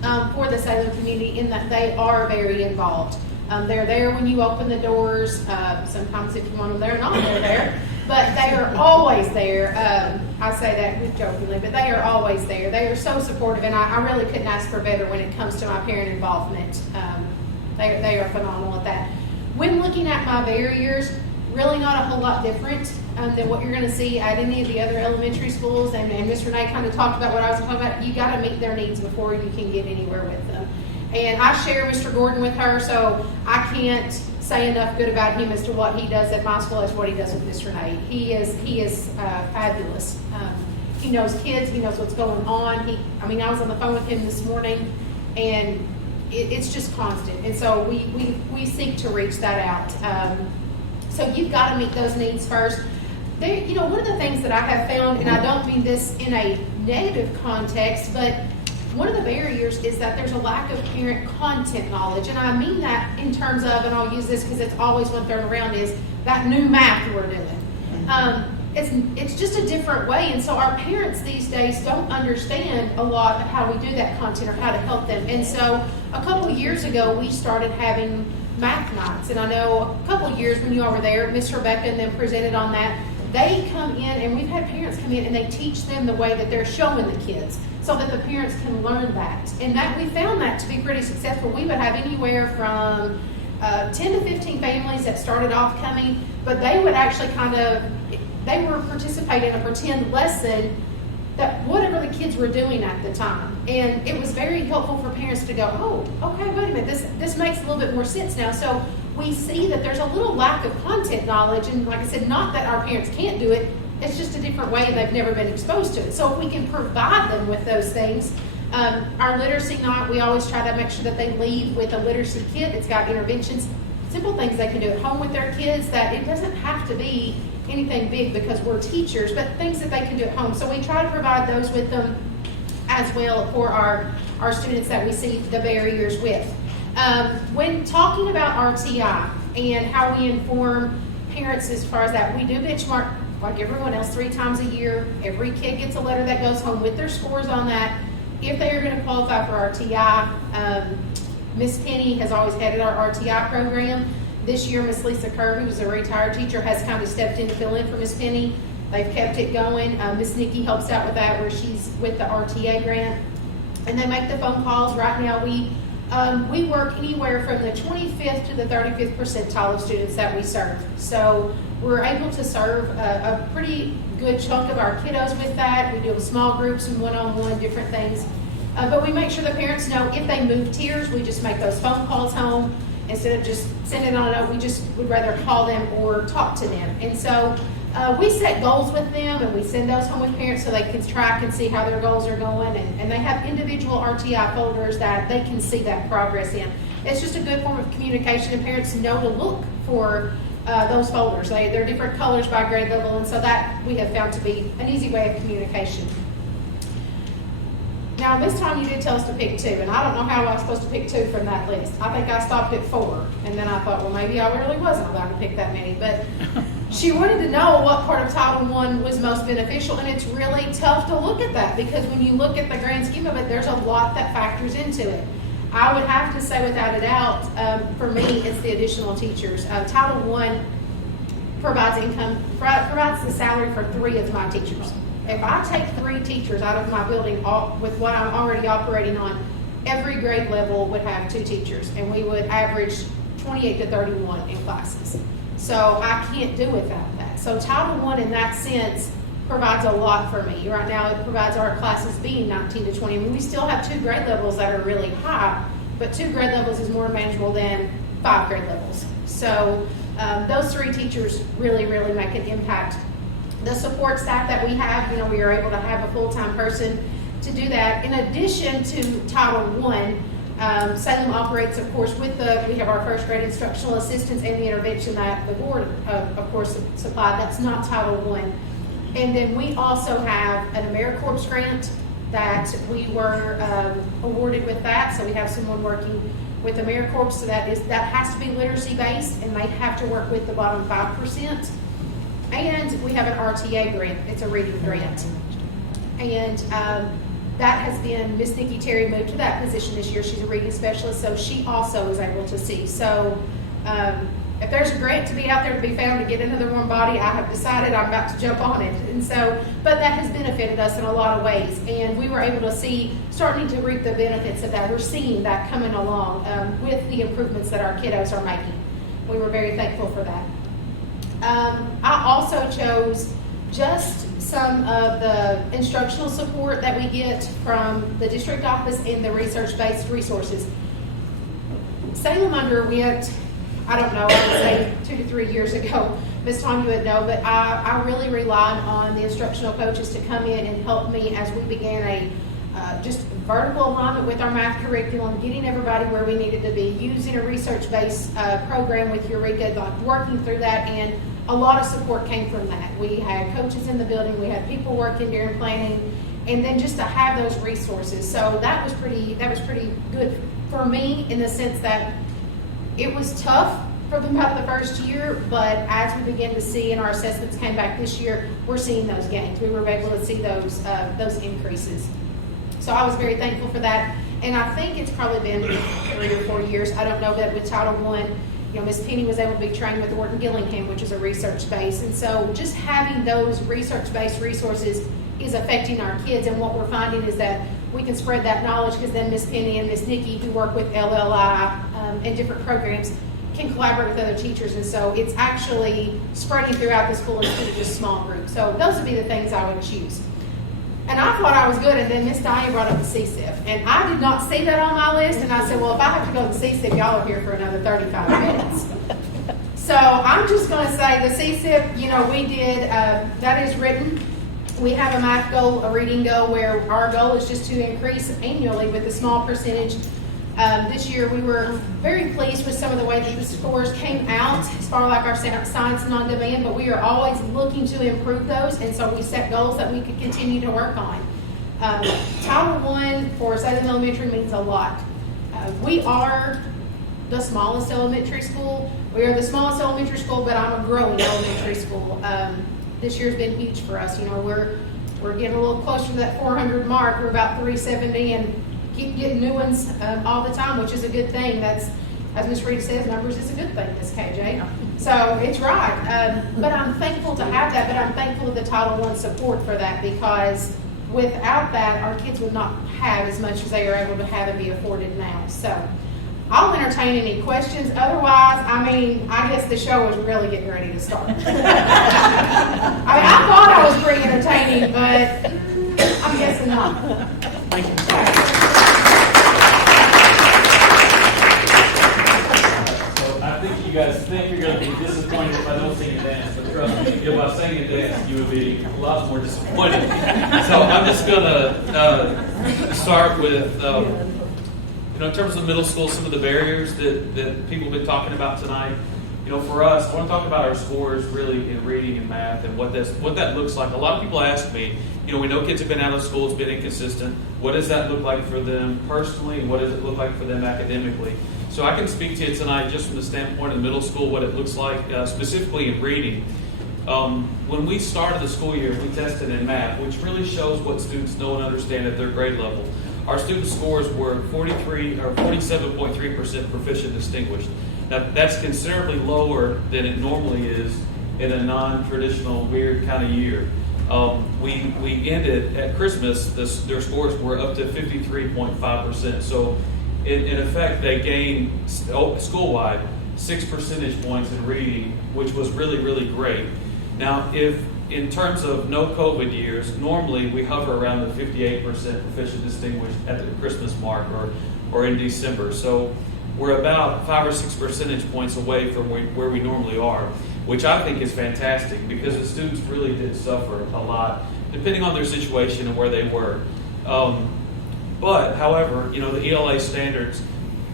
for the Salem community in that they are very involved. They're there when you open the doors. Sometimes if you want them there, not they're there. But they are always there. I say that with jokingly, but they are always there. They are so supportive, and I really couldn't ask for better when it comes to my parent involvement. They are phenomenal at that. When looking at my barriers, really not a whole lot different than what you're going to see at any of the other elementary schools. And Ms. Renee kind of talked about what I was talking about. You got to meet their needs before you can get anywhere with them. And I share Mr. Gordon with her, so I can't say enough good about him as to what he does at my school as what he does with Ms. Renee. He is fabulous. He knows kids. He knows what's going on. I was on the phone with him this morning, and it's just constant. And so we seek to reach that out. So you've got to meet those needs first. One of the things that I have found, and I don't mean this in a negative context, but one of the barriers is that there's a lack of parent content knowledge. And I mean that in terms of, and I'll use this because it's always one thrown around, is that new math we're doing. It's just a different way. And so our parents these days don't understand a lot of how we do that content or how to help them. And so a couple of years ago, we started having math nights. And I know a couple of years when you all were there, Miss Rebecca and them presented on that. They come in, and we've had parents come in and they teach them the way that they're showing the kids so that the parents can learn that. And that we found that to be pretty successful. We would have anywhere from 10 to 15 families that started off coming, but they would actually they were participating in a pretend lesson that whatever the kids were doing at the time. And it was very helpful for parents to go, oh, okay, wait a minute, this makes a little bit more sense now. So we see that there's a little lack of content knowledge, and like I said, not that our parents can't do it, it's just a different way and they've never been exposed to it. So if we can provide them with those things, our literacy night, we always try to make sure that they leave with a literacy kit. It's got interventions, simple things they can do at home with their kids, that it doesn't have to be anything big because we're teachers, but things that they can do at home. So we try to provide those with them as well for our students that we see the barriers with. When talking about RTI and how we inform parents as far as that, we do benchmark like everyone else 3 times a year. Every kid gets a letter that goes home with their scores on that. If they are going to qualify for RTI, Miss Penny has always headed our RTI program. This year, Miss Lisa Kerr, who was a retired teacher, has kind of stepped in to fill in for Miss Penny. They've kept it going. Miss Nikki helps out with that, where she's with the RTA grant. And they make the phone calls. Right now, we work anywhere from the 25th to the 35th percentile of students that we serve. So we're able to serve a pretty good chunk of our kiddos with that. We do small groups and one-on-one, different things. But we make sure the parents know if they move tiers, we just make those phone calls home. Instead of just sending on a note, we just would rather call them or talk to them. And so we set goals with them, and we send those home with parents so they can track and see how their goals are going. And they have individual RTI folders that they can see that progress in. It's just a good form of communication, and parents know to look for those folders. They're different colors by grade level, and so that we have found to be an easy way of communication. Now, this time you did tell us to pick 2, and I don't know how I was supposed to pick 2 from that list. I think I stopped at 4, and then I thought, well, maybe I really wasn't allowed to pick that many. But she wanted to know what part of Title I was most beneficial, and it's really tough to look at that because when you look at the grand scheme of it, there's a lot that factors into it. I would have to say without a doubt, for me, it's the additional teachers. Title I provides the salary for 3 of my teachers. If I take 3 teachers out of my building with what I'm already operating on, every grade level would have 2 teachers, and we would average 28 to 31 in classes. So I can't do without that. So Title I in that sense provides a lot for me. Right now it provides our classes being 19 to 20. I mean, we still have 2 grade levels that are really high, but 2 grade levels is more manageable than 5 grade levels. So those 3 teachers really, really make an impact. The support staff that we have, we are able to have a full-time person to do that. In addition to Title I, Salem operates, of course, we have our first grade instructional assistants and the intervention that the board, of course, supplied. That's not Title I. And then we also have an AmeriCorps grant that we were awarded with that. So we have someone working with AmeriCorps, so that has to be literacy based, and they have to work with the bottom 5%. And we have an RTA grant. It's a reading grant. And that has been, Miss Nikki Terry moved to that position this year. She's a reading specialist, so she also is able to see. So if there's a grant to be out there to be found to get another warm body, I have decided I'm about to jump on it. And so, but that has benefited us in a lot of ways. And we were able to see, starting to reap the benefits of that. We're seeing that coming along with the improvements that our kiddos are making. We were very thankful for that. I also chose just some of the instructional support that we get from the district office and the research-based resources. Salem Under went, I don't know, I would say 2 to 3 years ago. Ms. Tanya would know, but I really relied on the instructional coaches to come in and help me as we began a just vertical alignment with our math curriculum, getting everybody where we needed to be, using a research-based program with Eureka, like working through that, and a lot of support came from that. We had coaches in the building, we had people working during planning, and then just to have those resources. So that was pretty good for me in the sense that it was tough for about the first year, but as we begin to see and our assessments came back this year, we're seeing those gains. We were able to see those increases. So I was very thankful for that. And I think it's probably been 3 or 4 years. I don't know, that with Title I, Miss Penny was able to be trained with Orton Gillingham, which is a research base. And so just having those research-based resources is affecting our kids. And what we're finding is that we can spread that knowledge, because then Miss Penny and Miss Nikki, who work with LLI and different programs, can collaborate with other teachers. And so it's actually spreading throughout the school instead of just small groups. So those would be the things I would choose. And I thought I was good, and then Miss Diane brought up the CSIF. And I did not see that on my list, and I said, well, if I have to go to the CSIF, y'all are here for another 35 minutes. So I'm just going to say the CSIF, we did, that is written. We have a math goal, a reading goal, where our goal is just to increase annually with a small percentage. This year we were very pleased with some of the way that the scores came out as far like our science and on-demand, but we are always looking to improve those, and so we set goals that we could continue to work on. Title I for Salem Elementary means a lot. We are the smallest elementary school. We are the smallest elementary school, but I'm a growing elementary school. This year's been huge for us. We're getting a little closer to that 400 mark. We're about 370 and keep getting new ones all the time, which is a good thing. That's, as Ms. Rita says, numbers is a good thing, Ms. KJ. So it's right. But I'm thankful to have that, but I'm thankful to the Title I support for that, because without that, our kids would not have as much as they are able to have and be afforded now. So I'll entertain any questions. Otherwise, I guess the show is really getting ready to start. I thought I was pretty entertaining, but I'm guessing not. Thank you. I think you guys think you're going to be disappointed if I don't sing and dance, but trust me, if I sang and danced, you would be a lot more disappointed. So I'm just going to start with, in terms of middle school, some of the barriers that people have been talking about tonight. For us, I want to talk about our scores really in reading and math and what that looks like. A lot of people ask me, we know kids have been out of school, it's been inconsistent. What does that look like for them personally, and what does it look like for them academically? So I can speak to you tonight just from the standpoint of middle school, what it looks like specifically in reading. When we started the school year, we tested in math, which really shows what students know and understand at their grade level. our student scores were 47.3% proficient distinguished. Now, that's considerably lower than it normally is in a non-traditional, weird kind of year. We ended at Christmas, their scores were up to 53.5%. So in effect, they gained school-wide 6 percentage points in reading, which was really, really great. Now, if in terms of no COVID years, normally we hover around the 58% proficient distinguished at the Christmas mark or in December. So we're about 5 or 6 percentage points away from where we normally are, which I think is fantastic because the students really did suffer a lot, depending on their situation and where they were. But, however, the ELA standards,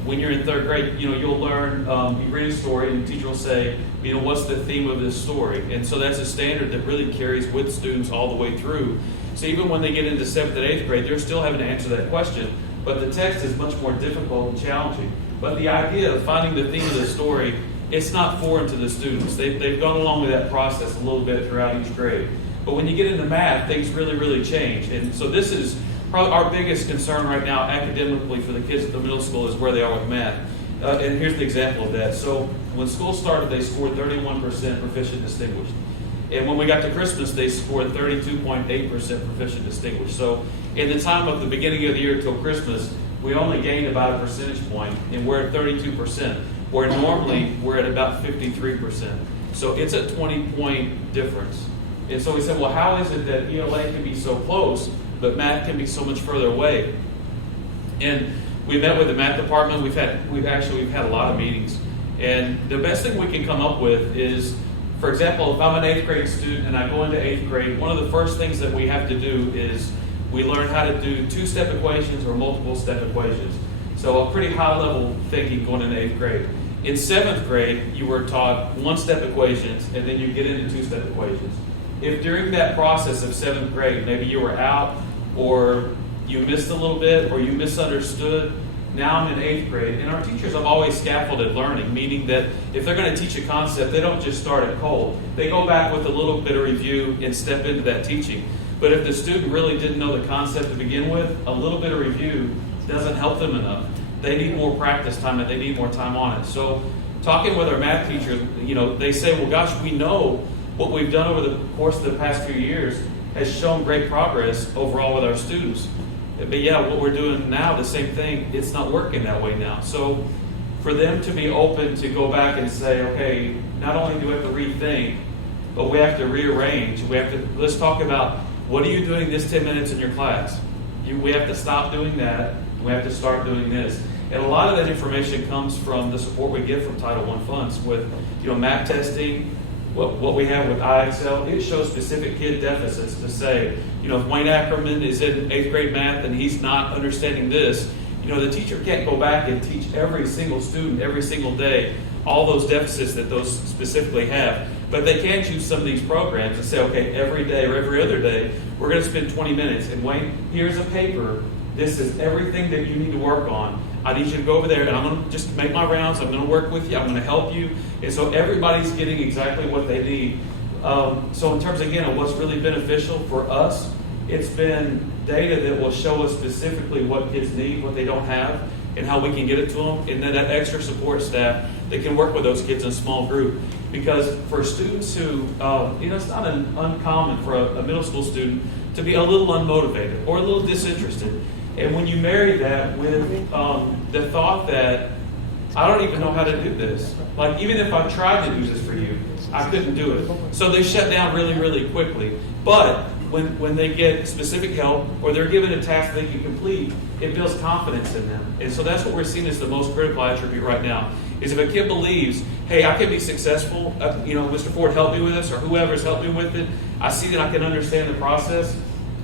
when you're in third grade, you'll learn, you read a story and the teacher will say, what's the theme of this story? And so that's a standard that really carries with students all the way through. So even when they get into 7th and 8th grade, they're still having to answer that question, but the text is much more difficult and challenging. But the idea of finding the theme of the story, it's not foreign to the students. They've gone along with that process a little bit throughout each grade. But when you get into math, things really, really change. And so this is probably our biggest concern right now academically for the kids at the middle school is where they are with math. And here's the example of that. So when school started, they scored 31% proficient distinguished. And when we got to Christmas, they scored 32.8% proficient distinguished. So in the time of the beginning of the year till Christmas, we only gained about a percentage point, and we're at 32%, where normally we're at about 53%. So it's a 20-point difference. And so we said, well, how is it that ELA can be so close, but math can be so much further away? And we met with the math department. We've had a lot of meetings. And the best thing we can come up with is, for example, if I'm an 8th grade student and I go into 8th grade, one of the first things that we have to do is we learn how to do 2-step equations or multiple step equations. So a pretty high level thinking going into 8th grade. In 7th grade, you were taught 1-step equations and then you get into 2-step equations. If during that process of 7th grade, maybe you were out or you missed a little bit or you misunderstood, now I'm in 8th grade, and our teachers have always scaffolded learning, meaning that if they're going to teach a concept, they don't just start at cold. They go back with a little bit of review and step into that teaching. But if the student really didn't know the concept to begin with, a little bit of review doesn't help them enough. They need more practice time and they need more time on it. So talking with our math teachers, they say, well, gosh, we know what we've done over the course of the past few years has shown great progress overall with our students. But yeah, what we're doing now, the same thing, it's not working that way now. So for them to be open to go back and say, okay, not only do we have to rethink, but we have to rearrange. Let's talk about what are you doing this 10 minutes in your class? We have to stop doing that. We have to start doing this. And a lot of that information comes from the support we get from Title I funds with, map testing, what we have with IXL. It shows specific kid deficits to say, if Wayne Ackerman is in 8th grade math and he's not understanding this, the teacher can't go back and teach every single student every single day all those deficits that those specifically have. But they can choose some of these programs and say, okay, every day or every other day, we're going to spend 20 minutes. And Wayne, here's a paper. This is everything that you need to work on. I need you to go over there, and I'm going to just make my rounds. I'm going to work with you. I'm going to help you. And so everybody's getting exactly what they need. So in terms, again, of what's really beneficial for us, it's been data that will show us specifically what kids need, what they don't have, and how we can get it to them. And then that extra support staff that can work with those kids in a small group. Because for students who, it's not uncommon for a middle school student to be a little unmotivated or a little disinterested. And when you marry that with the thought that I don't even know how to do this. Like, even if I tried to do this for you, I couldn't do it. So they shut down really, really quickly. But when they get specific help or they're given a task they can complete, it builds confidence in them. And so that's what we're seeing as the most critical attribute right now, is if a kid believes, hey, I can be successful, Mr. Ford helped me with this, or whoever's helped me with it, I see that I can understand the process,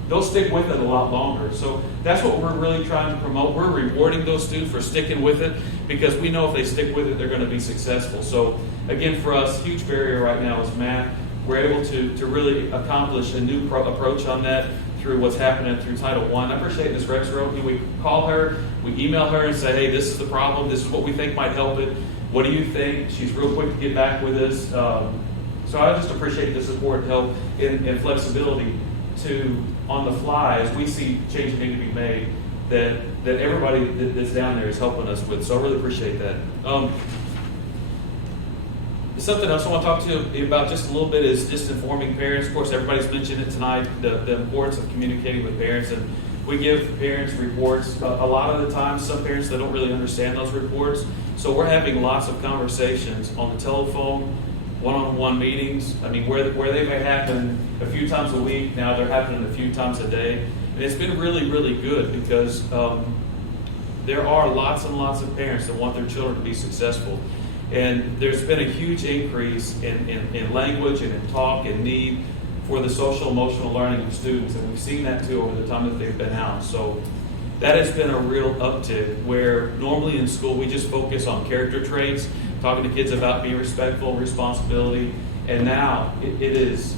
they'll stick with it a lot longer. So that's what we're really trying to promote. We're rewarding those students for sticking with it because we know if they stick with it, they're going to be successful. So again, for us, huge barrier right now is math. We're able to really accomplish a new approach on that through what's happening through Title I. I appreciate Ms. Rexrow. We call her, we email her and say, hey, this is the problem. This is what we think might help it. What do you think? She's real quick to get back with us. So I just appreciate the support and help and flexibility to, on the fly, as we see changes need to be made, that everybody that's down there is helping us with. So I really appreciate that. Something else I want to talk to you about just a little bit is just informing parents. Of course, everybody's mentioned it tonight, the importance of communicating with parents. And we give parents reports. A lot of the time, some parents, they don't really understand those reports. So we're having lots of conversations on the telephone, one-on-one meetings. I mean, where they may happen a few times a week, now they're happening a few times a day. And it's been really, really good because there are lots and lots of parents that want their children to be successful. And there's been a huge increase in language and in talk and need for the social emotional learning of students. And we've seen that too over the time that they've been out. So that has been a real uptick where normally in school we just focus on character traits, talking to kids about being respectful, responsibility. And now it is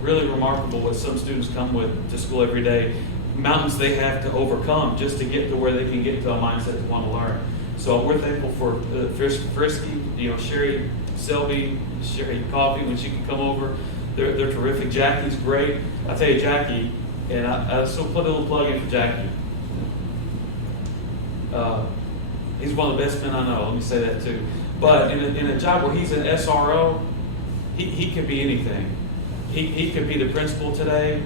really remarkable what some students come with to school every day. Mountains they have to overcome just to get to where they can get to a mindset to want to learn. So we're thankful for Frisky, Sherry Selby, Sherry Coffee when she can come over. They're terrific. Jackie's great. I tell you, Jackie, and I still put a little plug in for Jackie. He's one of the best men I know. Let me say that too. But in a job where he's an SRO, he could be anything. He could be the principal today.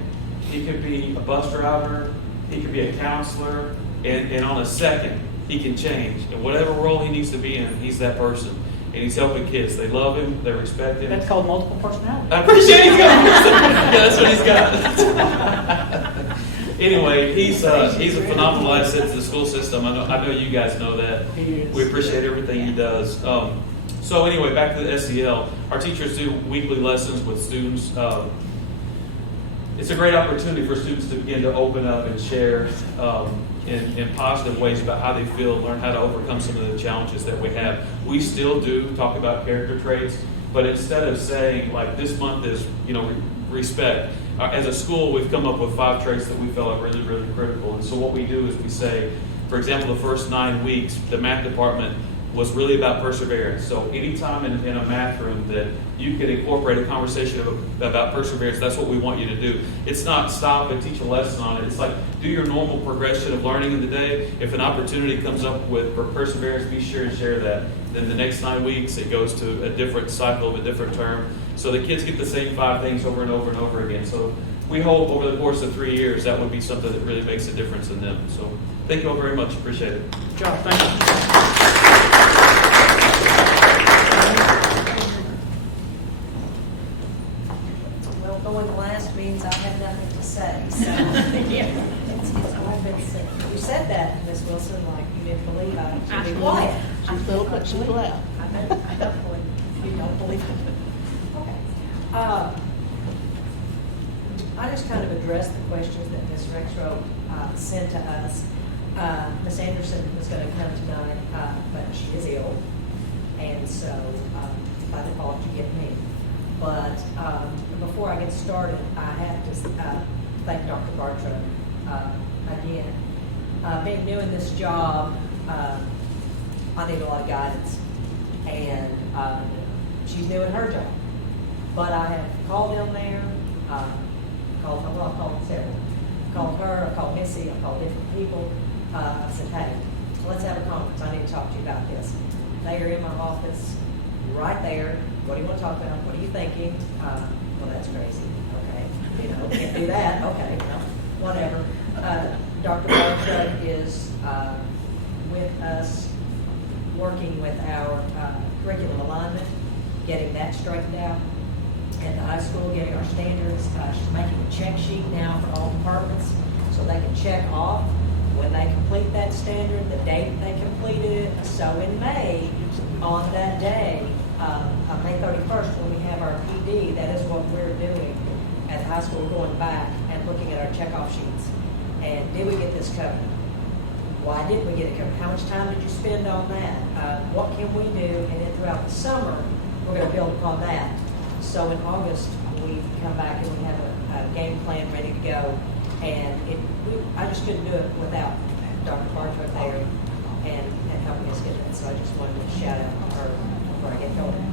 He could be a bus driver. He could be a counselor. And on a second, he can change. And whatever role he needs to be in, he's that person. And he's helping kids. They love him. They respect him. That's called multiple personality. I appreciate he's got yeah, that's what he's got. Anyway, he's a phenomenal asset to the school system. I know you guys know that. He is. We appreciate everything he does. So anyway, back to the SEL. Our teachers do weekly lessons with students. It's a great opportunity for students to begin to open up and share in positive ways about how they feel, learn how to overcome some of the challenges that we have. We still do talk about character traits, but instead of saying like this month is respect, as a school we've come up with 5 traits that we felt are really, really critical. And so what we do is we say, for example, the first 9 weeks, the math department was really about perseverance. So anytime in a math room that you can incorporate a conversation about perseverance, that's what we want you to do. It's not stop and teach a lesson on it. It's like do your normal progression of learning in the day. If an opportunity comes up with perseverance, be sure and share that. Then the next 9 weeks, it goes to a different cycle of a different term. So the kids get the same 5 things over and over and over again. So we hope over the course of 3 years, that would be something that really makes a difference in them. So thank you all very much. Appreciate it. Good job. Thank you. Well, going last means I have nothing to say, so. It's all been said. You said that, Ms. Wilson, like you didn't believe I should be quiet. She's little, but she's loud. I don't believe you don't believe it. Okay. I just kind of addressed the questions that Ms. Rexroth sent to us. Ms. Anderson was going to come tonight, but she is ill, and so by default you get me. But before I get started, I have to thank Dr. Bartra again. Being new in this job, I need a lot of guidance, and she's new in her job. But I have called down there, I've called several. I called her, I called Missy, I called different people. I said, hey, let's have a conference. I need to talk to you about this. They are in my office, right there. What do you want to talk about? What are you thinking? Well, that's crazy. Okay, can't do that. Okay, well, whatever. Dr. Bartra is with us, working with our curriculum alignment, getting that straightened out. At the high school, getting our standards. She's making a check sheet now for all departments so they can check off when they complete that standard, the date they completed it. So in May, on that day, on May 31st, when we have our PD, that is what we're doing at the high school, going back and looking at our checkoff sheets. And did we get this covered? Why didn't we get it covered? How much time did you spend on that? What can we do? And then throughout the summer, we're going to build upon that. So in August, we come back and we have a game plan ready to go. And I just couldn't do it without Dr. Bartra there and helping us get it. So I just wanted to shout out to her before I get going.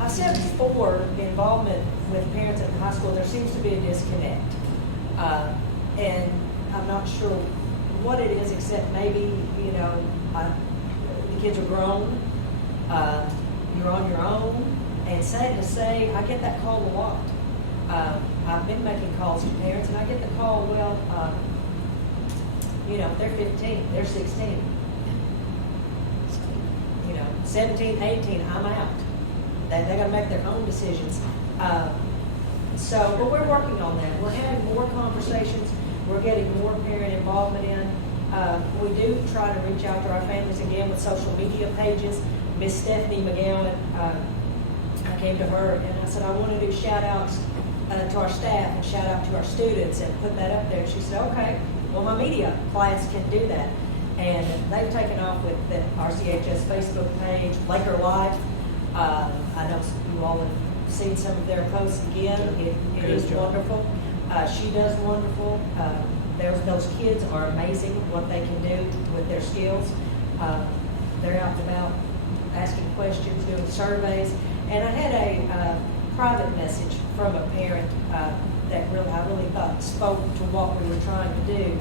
I said before, involvement with parents at the high school, there seems to be a disconnect. And I'm not sure what it is, except maybe, you know, the kids are grown, you're on your own, and sad to say, I get that call a lot. I've been making calls to parents, and I get the call, well, you know, they're 15, they're 16. You know, 17, 18, I'm out. They got to make their own decisions. But we're working on that. We're having more conversations. We're getting more parent involvement in. We do try to reach out to our families again with social media pages. Miss Stephanie McGowan, I came to her and I said, I want to do shout outs to our staff and shout out to our students and put that up there. She said, okay, well, my media class can do that. And they've taken off with the RCHS Facebook page, Laker Life. I know you all have seen some of their posts again. It is wonderful. She does wonderful. Those kids are amazing what they can do with their skills. They're out and about asking questions, doing surveys. And I had a private message from a parent that I really thought spoke to what we were trying to do.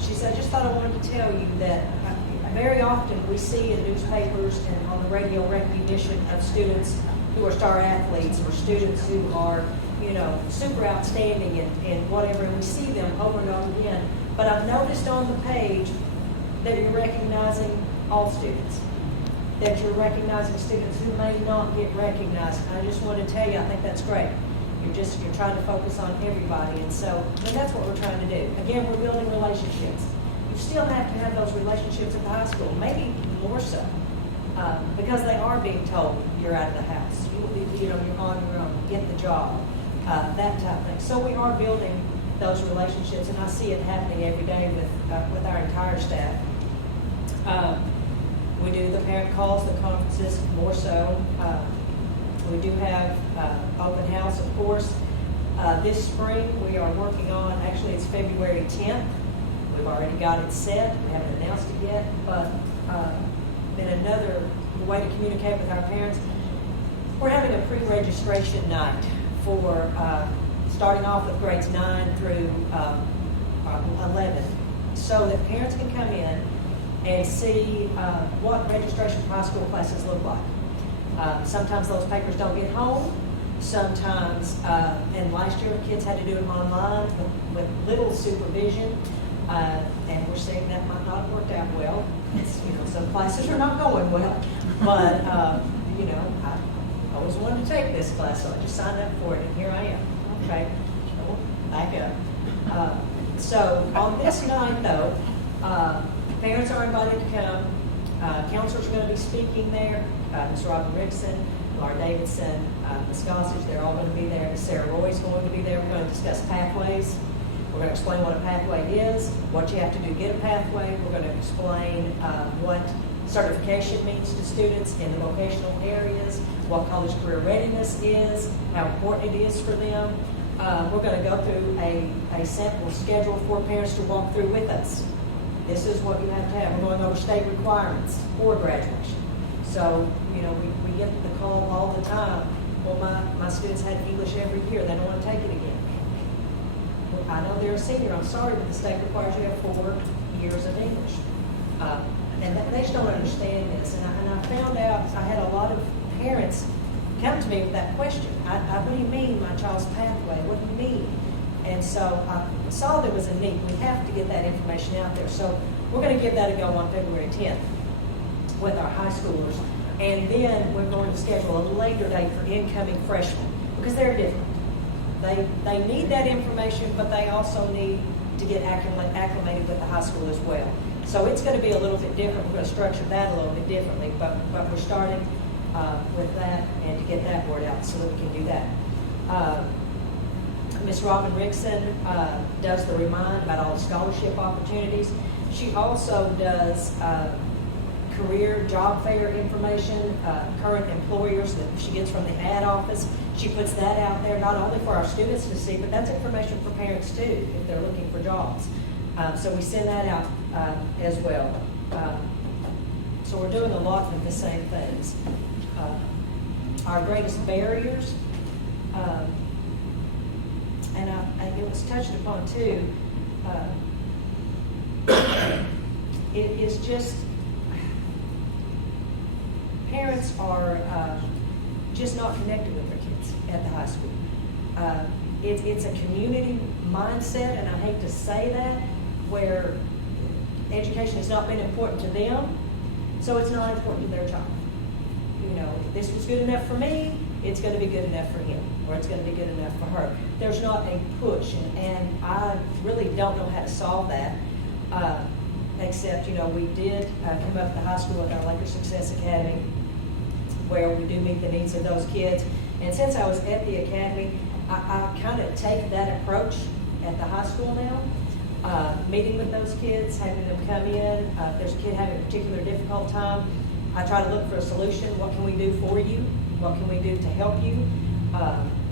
She said, I just thought I wanted to tell you that very often we see in newspapers and on the radio recognition of students who are star athletes or students who are, you know, super outstanding in whatever, and we see them over and over again. But I've noticed on the page that you're recognizing all students, that you're recognizing students who may not get recognized. And I just want to tell you, I think that's great. You're trying to focus on everybody, and that's what we're trying to do. Again, we're building relationships. You still have to have those relationships at the high school, maybe more so, because they are being told you're out of the house. You're on your own, get the job, that type of thing. So we are building those relationships, and I see it happening every day with our entire staff. We do the parent calls, the conferences, more so. We do have open house, of course. This spring, we are working on, actually it's February 10th. We've already got it set. We haven't announced it yet, but then another way to communicate with our parents, we're having a pre-registration night for starting off with grades 9 through 11, so that parents can come in and see what registration for high school classes look like. Sometimes those papers don't get home. Sometimes, and last year kids had to do them online with little supervision, and we're seeing that might not have worked out well. Some classes are not going well, but I always wanted to take this class, so I just signed up for it, and here I am. Okay, so back up. So on this night, though, parents are invited to come. Counselors are going to be speaking there. Ms. Robin Rickson, Laura Davidson, Ms. Gossage, they're all going to be there. Ms. Sarah Roy's going to be there. We're going to discuss pathways. We're going to explain what a pathway is, what you have to do to get a pathway. We're going to explain what certification means to students in the vocational areas, what college career readiness is, how important it is for them. We're going to go through a sample schedule for parents to walk through with us. This is what you have to have. We're going over state requirements for graduation. So, we get the call all the time, well, my students had English every year, they don't want to take it again. Well, I know they're a senior, I'm sorry, but the state requires you to have 4 years of English. And they just don't understand this. And I found out, I had a lot of parents come to me with that question. What do you mean, my child's pathway? What do you mean? And so I saw there was a need. We have to get that information out there. So we're going to give that a go on February 10th with our high schoolers. And then we're going to schedule a later date for incoming freshmen because they're different. They need that information, but they also need to get acclimated with the high school as well. So it's going to be a little bit different. We're going to structure that a little bit differently, but we're starting with that and to get that word out so that we can do that. Ms. Robin Rickson does the remind about all the scholarship opportunities. She also does career job fair information, current employers that she gets from the ad office. She puts that out there not only for our students to see, but that's information for parents too if they're looking for jobs. So we send that out as well. So we're doing a lot of the same things. Our greatest barriers, and it was touched upon too, it is just, parents are just not connected with their kids at the high school. It's a community mindset, and I hate to say that, where education has not been important to them, so it's not important to their child. You know, this was good enough for me, it's going to be good enough for him, or it's going to be good enough for her. There's not a push, and I really don't know how to solve that, except, you know, we did come up at the high school with our Laker Success Academy, where we do meet the needs of those kids. And since I was at the academy, I kind of take that approach at the high school now, meeting with those kids, having them come in. If there's a kid having a particular difficult time, I try to look for a solution. What can we do for you? What can we do to help you?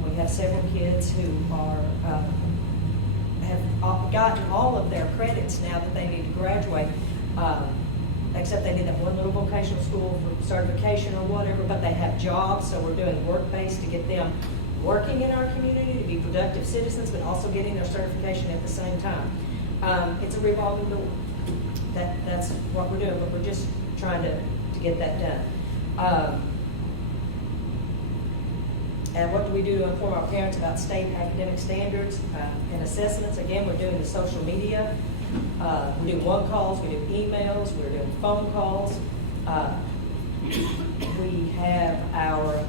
We have several kids who have gotten all of their credits now that they need to graduate, except they need that one little vocational school for certification or whatever, but they have jobs, so we're doing work-based to get them working in our community, to be productive citizens, but also getting their certification at the same time. It's a revolving door. That's what we're doing, but we're just trying to get that done. And what do we do to inform our parents about state academic standards and assessments? Again, we're doing the social media. We do one-calls, we do emails, we're doing phone calls. We have our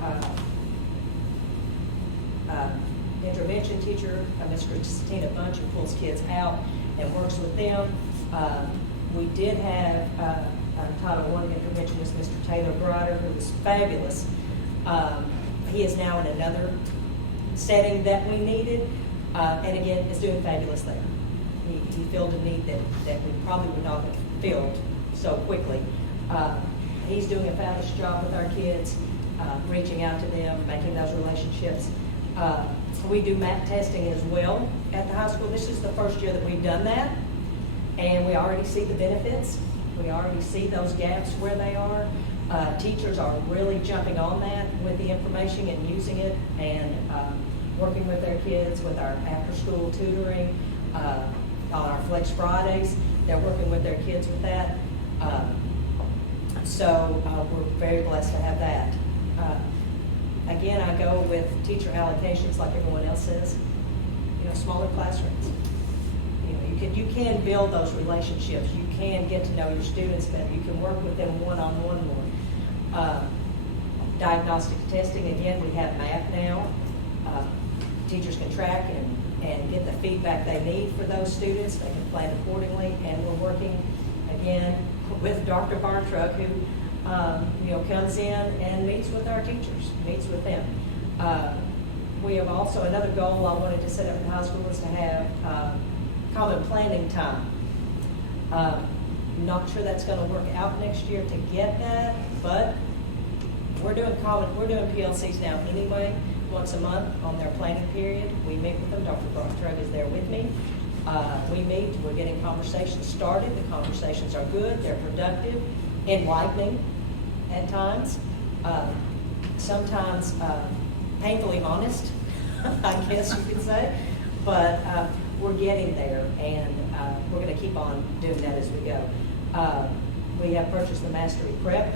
intervention teacher, Ms. Christina Bunch, who pulls kids out and works with them. We did have Title I interventionist, Mr. Taylor Grider, who was fabulous. He is now in another setting that we needed, and again, is doing fabulous there. He filled a need that we probably would not have filled so quickly. He's doing a fabulous job with our kids, reaching out to them, making those relationships. We do MAP testing as well at the high school. This is the first year that we've done that, and we already see the benefits. We already see those gaps where they are. Teachers are really jumping on that with the information and using it, and working with their kids with our after-school tutoring, on our Flex Fridays. They're working with their kids with that. So we're very blessed to have that. Again, I go with teacher allocations like everyone else says. You know, smaller classrooms. You can build those relationships. You can get to know your students better. You can work with them one-on-one more. Diagnostic testing, again, we have MAP now. Teachers can track and get the feedback they need for those students. They can plan accordingly, and we're working, again, with Dr. Bartruck, who comes in and meets with our teachers, meets with them. We have also, another goal I wanted to set up in high school is to have common planning time. Not sure that's going to work out next year to get that, but we're doing PLCs now anyway, once a month on their planning period. We meet with them. Dr. Bartruck is there with me. We meet. We're getting conversations started. The conversations are good. They're productive, enlightening at times. Sometimes painfully honest, I guess you could say. But we're getting there, and we're going to keep on doing that as we go. We have purchased the Mastery Prep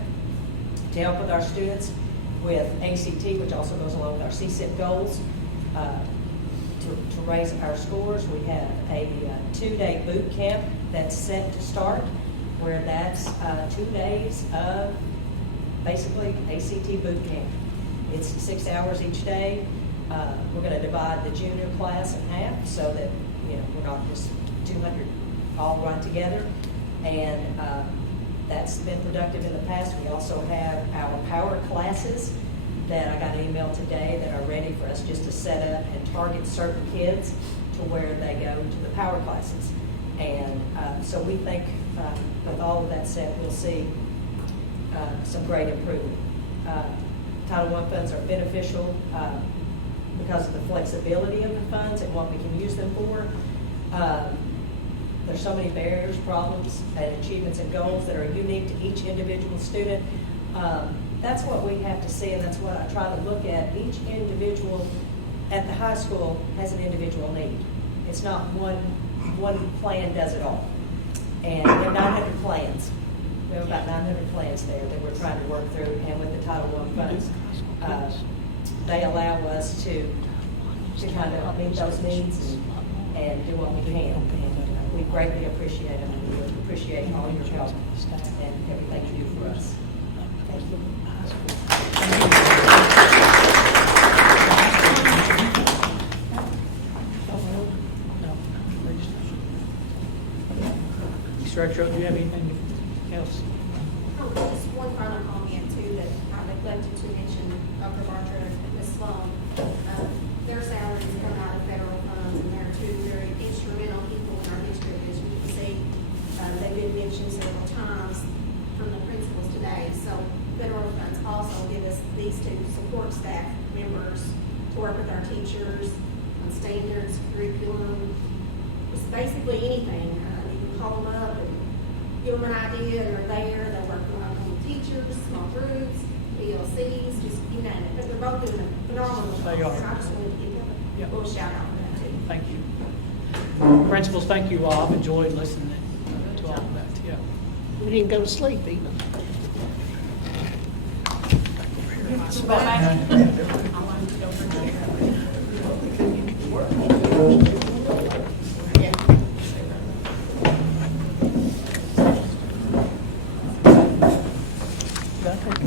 to help with our students with ACT, which also goes along with our CSIP goals, to raise our scores. We have a 2-day boot camp that's set to start, where that's 2 days of basically ACT boot camp. It's 6 hours each day. We're going to divide the junior class in half so that we're not just 200 all run together, and that's been productive in the past. We also have our power classes that I got an email today that are ready for us just to set up and target certain kids to where they go to the power classes. And so we think with all of that said, we'll see some great improvement. Title I funds are beneficial because of the flexibility of the funds and what we can use them for. There's so many barriers, problems, and achievements and goals that are unique to each individual student. That's what we have to see, and that's what I try to look at. Each individual at the high school has an individual need. It's not one plan does it all. And we have 900 plans. We have about 900 plans there that we're trying to work through, and with the Title I funds, they allow us to kind of meet those needs and do what we can. And we greatly appreciate them, and we appreciate all your help and everything you do for us. Thank you. Mr. Extra, do you have anything else? Oh, just one final comment too, that I neglected to mention, Dr. Barker and Ms. Sloan. Their salaries come out of federal funds, and they're two very instrumental people in our district, as you can see. They've been mentioned several times from the principals today. So federal funds also give us these two support staff members to work with our teachers on standards, curriculum, it's basically anything. You can call them up and give them an idea, and they're there. They're working on teachers, small groups, PLCs, just you name it. But they're both doing a phenomenal job. They are. So I just wanted to give them a little shout out for that too. Thank you. Principals, thank you all. I've enjoyed listening to all of that. Yeah. We didn't go to sleep even.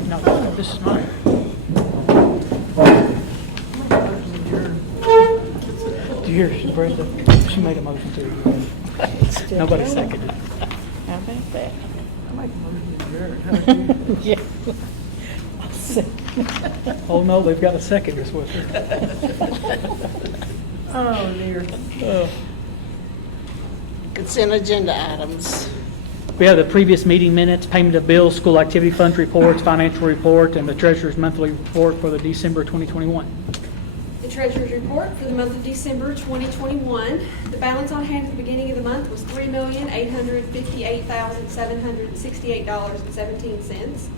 No, this is mine. Do you hear Brenda? She made a motion to. Nobody seconded. How about that? I make a motion to adjourn. Yeah. Oh, no, they've got a second this with her. Oh, dear. Consent agenda items. We have the previous meeting minutes, payment of bills, school activity funds reports, financial report, and the treasurer's monthly report for the December 2021. The treasurer's report for the month of December 2021. The balance on hand at the beginning of the month was $3,858,768.17.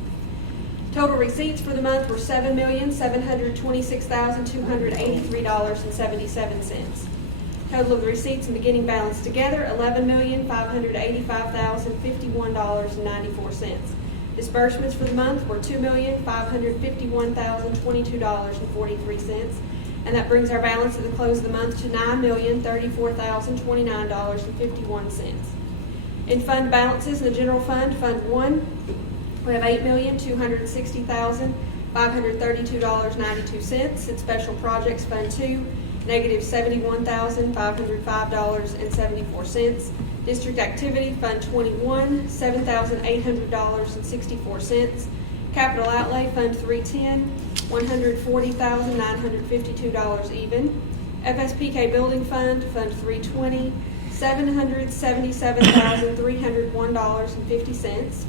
Total receipts for the month were $7,726,283.77. Total of the receipts and beginning balance together, $11,585,051.94. Disbursements for the month were $2,551,022.43. And that brings our balance at the close of the month to $9,034,029.51. In fund balances, in the general fund, Fund 1, we have $8,260,532.92. In special projects, Fund 2, negative $71,505.74. District activity, Fund 21, $7,800.64. Capital outlay, Fund 310, $140,952 even. FSPK building fund, Fund 320, $777,301.50.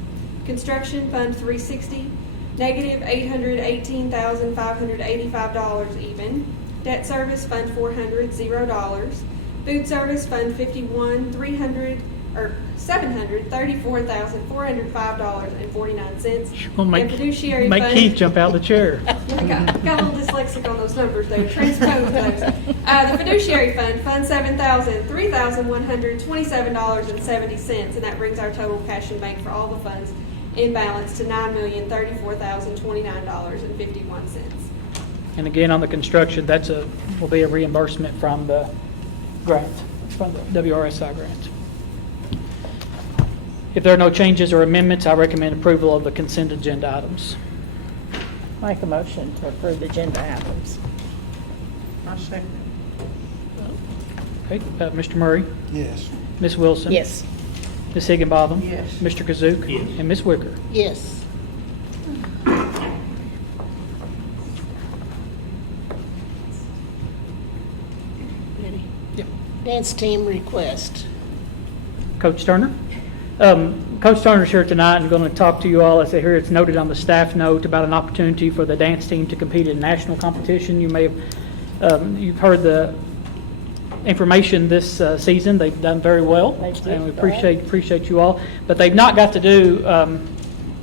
Construction, Fund 360, negative $818,585 even. Debt service, Fund 400, $0. Food service, Fund 51, $734,405.49. And fiduciary Make fund. Keith jump out of the chair. got a little dyslexic on those numbers there. Transpose those. The fiduciary fund, Fund 7,000, $3,127.70, and that brings our total cash in bank for all the funds in balance to $9,034,029.51. And again, on the construction, will be a reimbursement from the grant, from the WRSI grant. If there are no changes or amendments, I recommend approval of the consent agenda items. Make a motion to approve the agenda items. I second. Okay, Mr. Murray, Yes. Ms. Wilson. Yes. Ms. Higginbotham. Yes. Mr. Kazook. Yes. And Ms. Wicker. Yes. Ready? Yep. Dance team request. Coach Turner. Coach Turner's here tonight and going to talk to you all. As I hear it's noted on the staff note about an opportunity for the dance team to compete in national competition. You may have, you've heard the information this season. They've done very well, They did, and we right. appreciate you all. But they've not got to do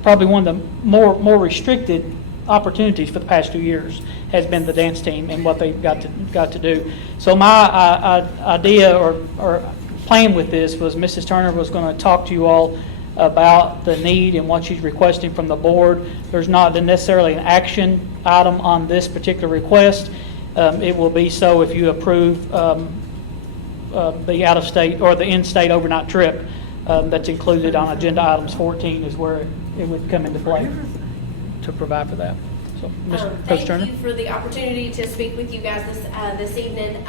probably one of the more restricted opportunities for the past 2 years has been the dance team and what they've got to do. So my idea or plan with this was Mrs. Turner was going to talk to you all about the need and what she's requesting from the board. There's not necessarily an action item on this particular request. It will be so if you approve the out-of-state or the in-state overnight trip that's included on agenda items 14 is where it would come into play to provide for that. So, Ms. Coach Turner. Thank you for the opportunity to speak with you guys this evening.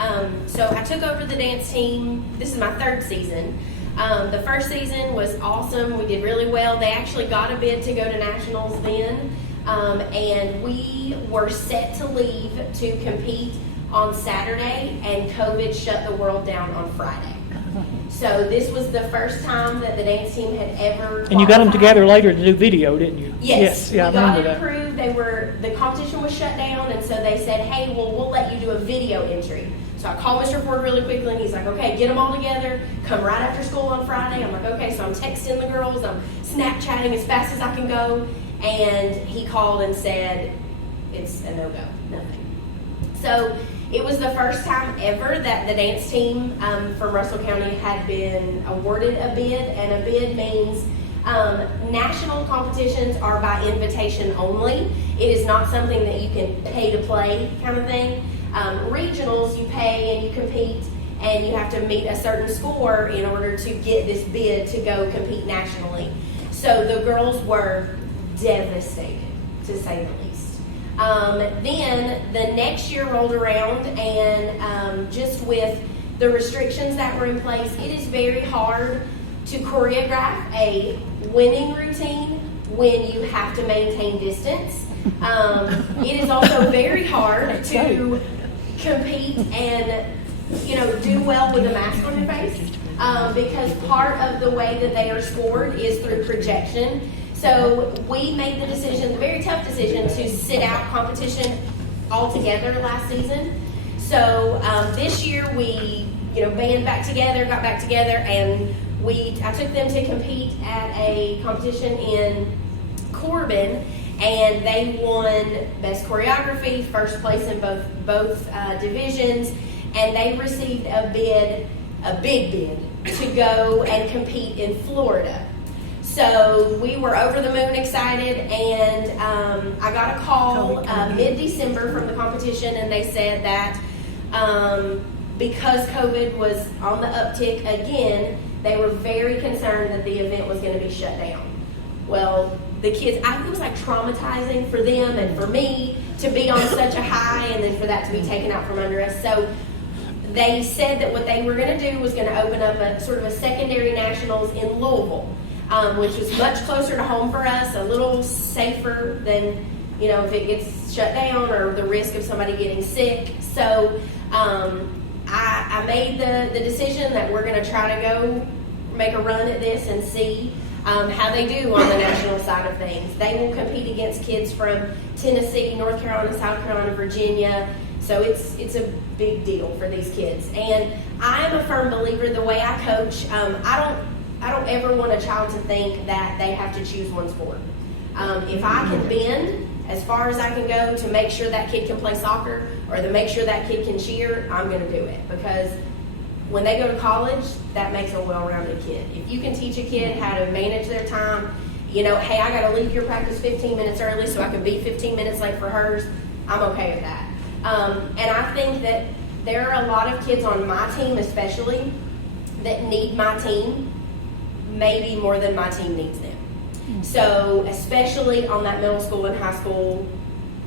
So I took over the dance team. This is my third season. The first season was awesome. We did really well. They actually got a bid to go to nationals then, and we were set to leave to compete on Saturday, and COVID shut the world down on Friday. So this was the first time that the dance team had ever And you got them qualified. together later to do video, didn't you? Yes, Yeah, I we got remember it that. approved. The competition was shut down, and so they said, hey, well, we'll let you do a video entry. So I called Mr. Ford really quickly, and he's like, okay, get them all together, come right after school on Friday. I'm like, okay, so I'm texting the girls, I'm Snapchatting as fast as I can go, and he called and said, it's a no-go, nothing. So it was the first time ever that the dance team from Russell County had been awarded a bid, and a bid means national competitions are by invitation only. It is not something that you can pay to play kind of thing. Regionals, you pay and you compete, and you have to meet a certain score in order to get this bid to go compete nationally. So the girls were devastated, to say the least. Then the next year rolled around, and just with the restrictions that were in place, it is very hard to choreograph a winning routine when you have to maintain distance. It is also very hard to compete and do well with a mask on your face because part of the way that they are scored is through projection. So we made the decision, the very tough decision, to sit out competition altogether last season. So this year we got back together, and I took them to compete at a competition in Corbin, and they won best choreography, first place in both divisions, and they received a big bid to go and compete in Florida. So we were over the moon excited, and I got a call mid-December from the competition, and they said that because COVID was on the uptick again, they were very concerned that the event was going to be shut down. Well, the kids, it was like traumatizing for them and for me to be on such a high and then for that to be taken out from under us. So they said that what they were going to do was going to open up a sort of a secondary nationals in Louisville, which was much closer to home for us, a little safer than, if it gets shut down or the risk of somebody getting sick. So I made the decision that we're going to try to go make a run at this and see how they do on the national side of things. They will compete against kids from Tennessee, North Carolina, South Carolina, Virginia. So it's a big deal for these kids. And I'm a firm believer, the way I coach, I don't ever want a child to think that they have to choose one sport. If I can bend as far as I can go to make sure that kid can play soccer or to make sure that kid can cheer, I'm going to do it. Because when they go to college, that makes a well-rounded kid. If you can teach a kid how to manage their time, hey, I got to leave your practice 15 minutes early so I can be 15 minutes late for hers, I'm okay with that. And I think that there are a lot of kids on my team especially that need my team maybe more than my team needs them. So especially on that middle school and high school,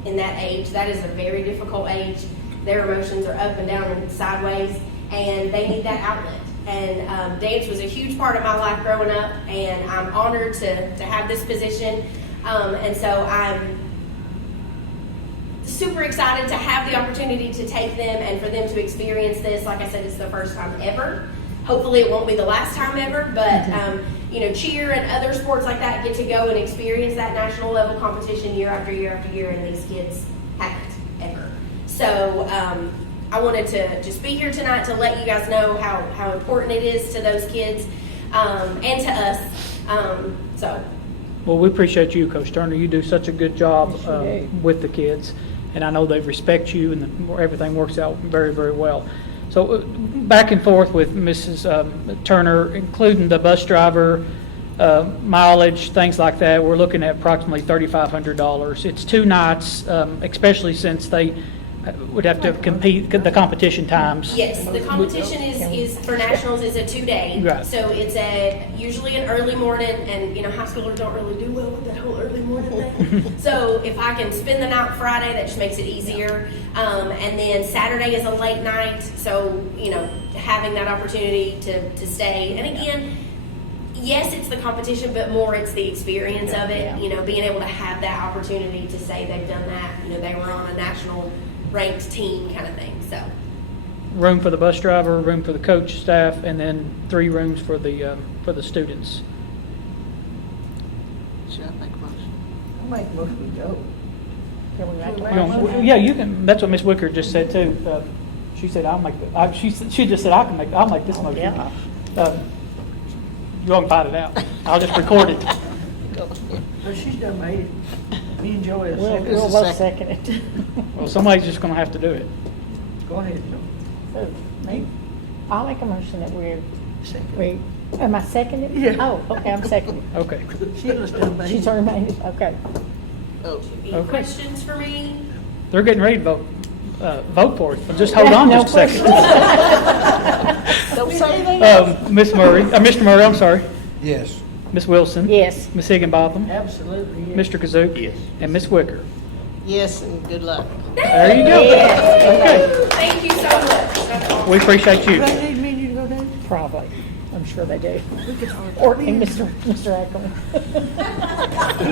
in that age, that is a very difficult age. Their emotions are up and down and sideways, and they need that outlet. And dance was a huge part of my life growing up, and I'm honored to have this position. And so I'm super excited to have the opportunity to take them and for them to experience this. Like I said, it's the first time ever. Hopefully it won't be the last time ever, but cheer and other sports like that get to go and experience that national level competition year after year after year, and these kids haven't ever. So I wanted to just be here tonight to let you guys know how important it is to those kids and to us. So Well, we appreciate you, Coach Turner. You do such a good job with the kids, and I know they respect you, and everything works out very, very well. So back and forth with Mrs. Turner, including the bus driver, mileage, things like that, we're looking at approximately $3,500. It's 2 nights, especially since they would have to compete the competition times. Yes, the competition is for nationals is a 2-day. Right. So it's usually an early morning, and high schoolers don't really do well with that whole early morning thing. So if I can spend the night Friday, that just makes it easier. And then Saturday is a late night, so having that opportunity to stay. And again, yes, it's the competition, but more it's the experience of it. Being able to have that opportunity to say they've done that. They were on a national ranked team kind of thing. So Room for the bus driver, room for the coach, staff, and then 3 rooms for the students. Should I make a motion? I make most we go. Can we make You know, yeah, you can. That's what Ms. Wicker just said too. She said, "I'll make the." She just said, I'll make this motion." Yeah. You won't find it out. I'll just record it. But she's done made it. Me and Joey Well, second. we'll both second it. Well, somebody's just going to have to do it. Go ahead, Joe. Me? I'll make a motion that Second. am I seconding? Yeah. Oh, okay, I'm seconding. Okay. Sheila's done made She's it. already made it, okay. Oh, any Okay. questions for me? They're getting ready to vote. Vote for it. Just hold on No just a second. don't say anything. Miss Murray, Mr. Murray, I'm sorry. Yes. Miss Wilson. Yes. Miss Higginbotham. Absolutely, yes. Mr. Kazook. Yes. And Miss Wicker. Yes, and good luck. There you go. Okay. Thank you so much. That's all. We appreciate Do you. they need me to go down? Probably. I'm sure they do. We could hardly Or be and in. Mr. Ackerman.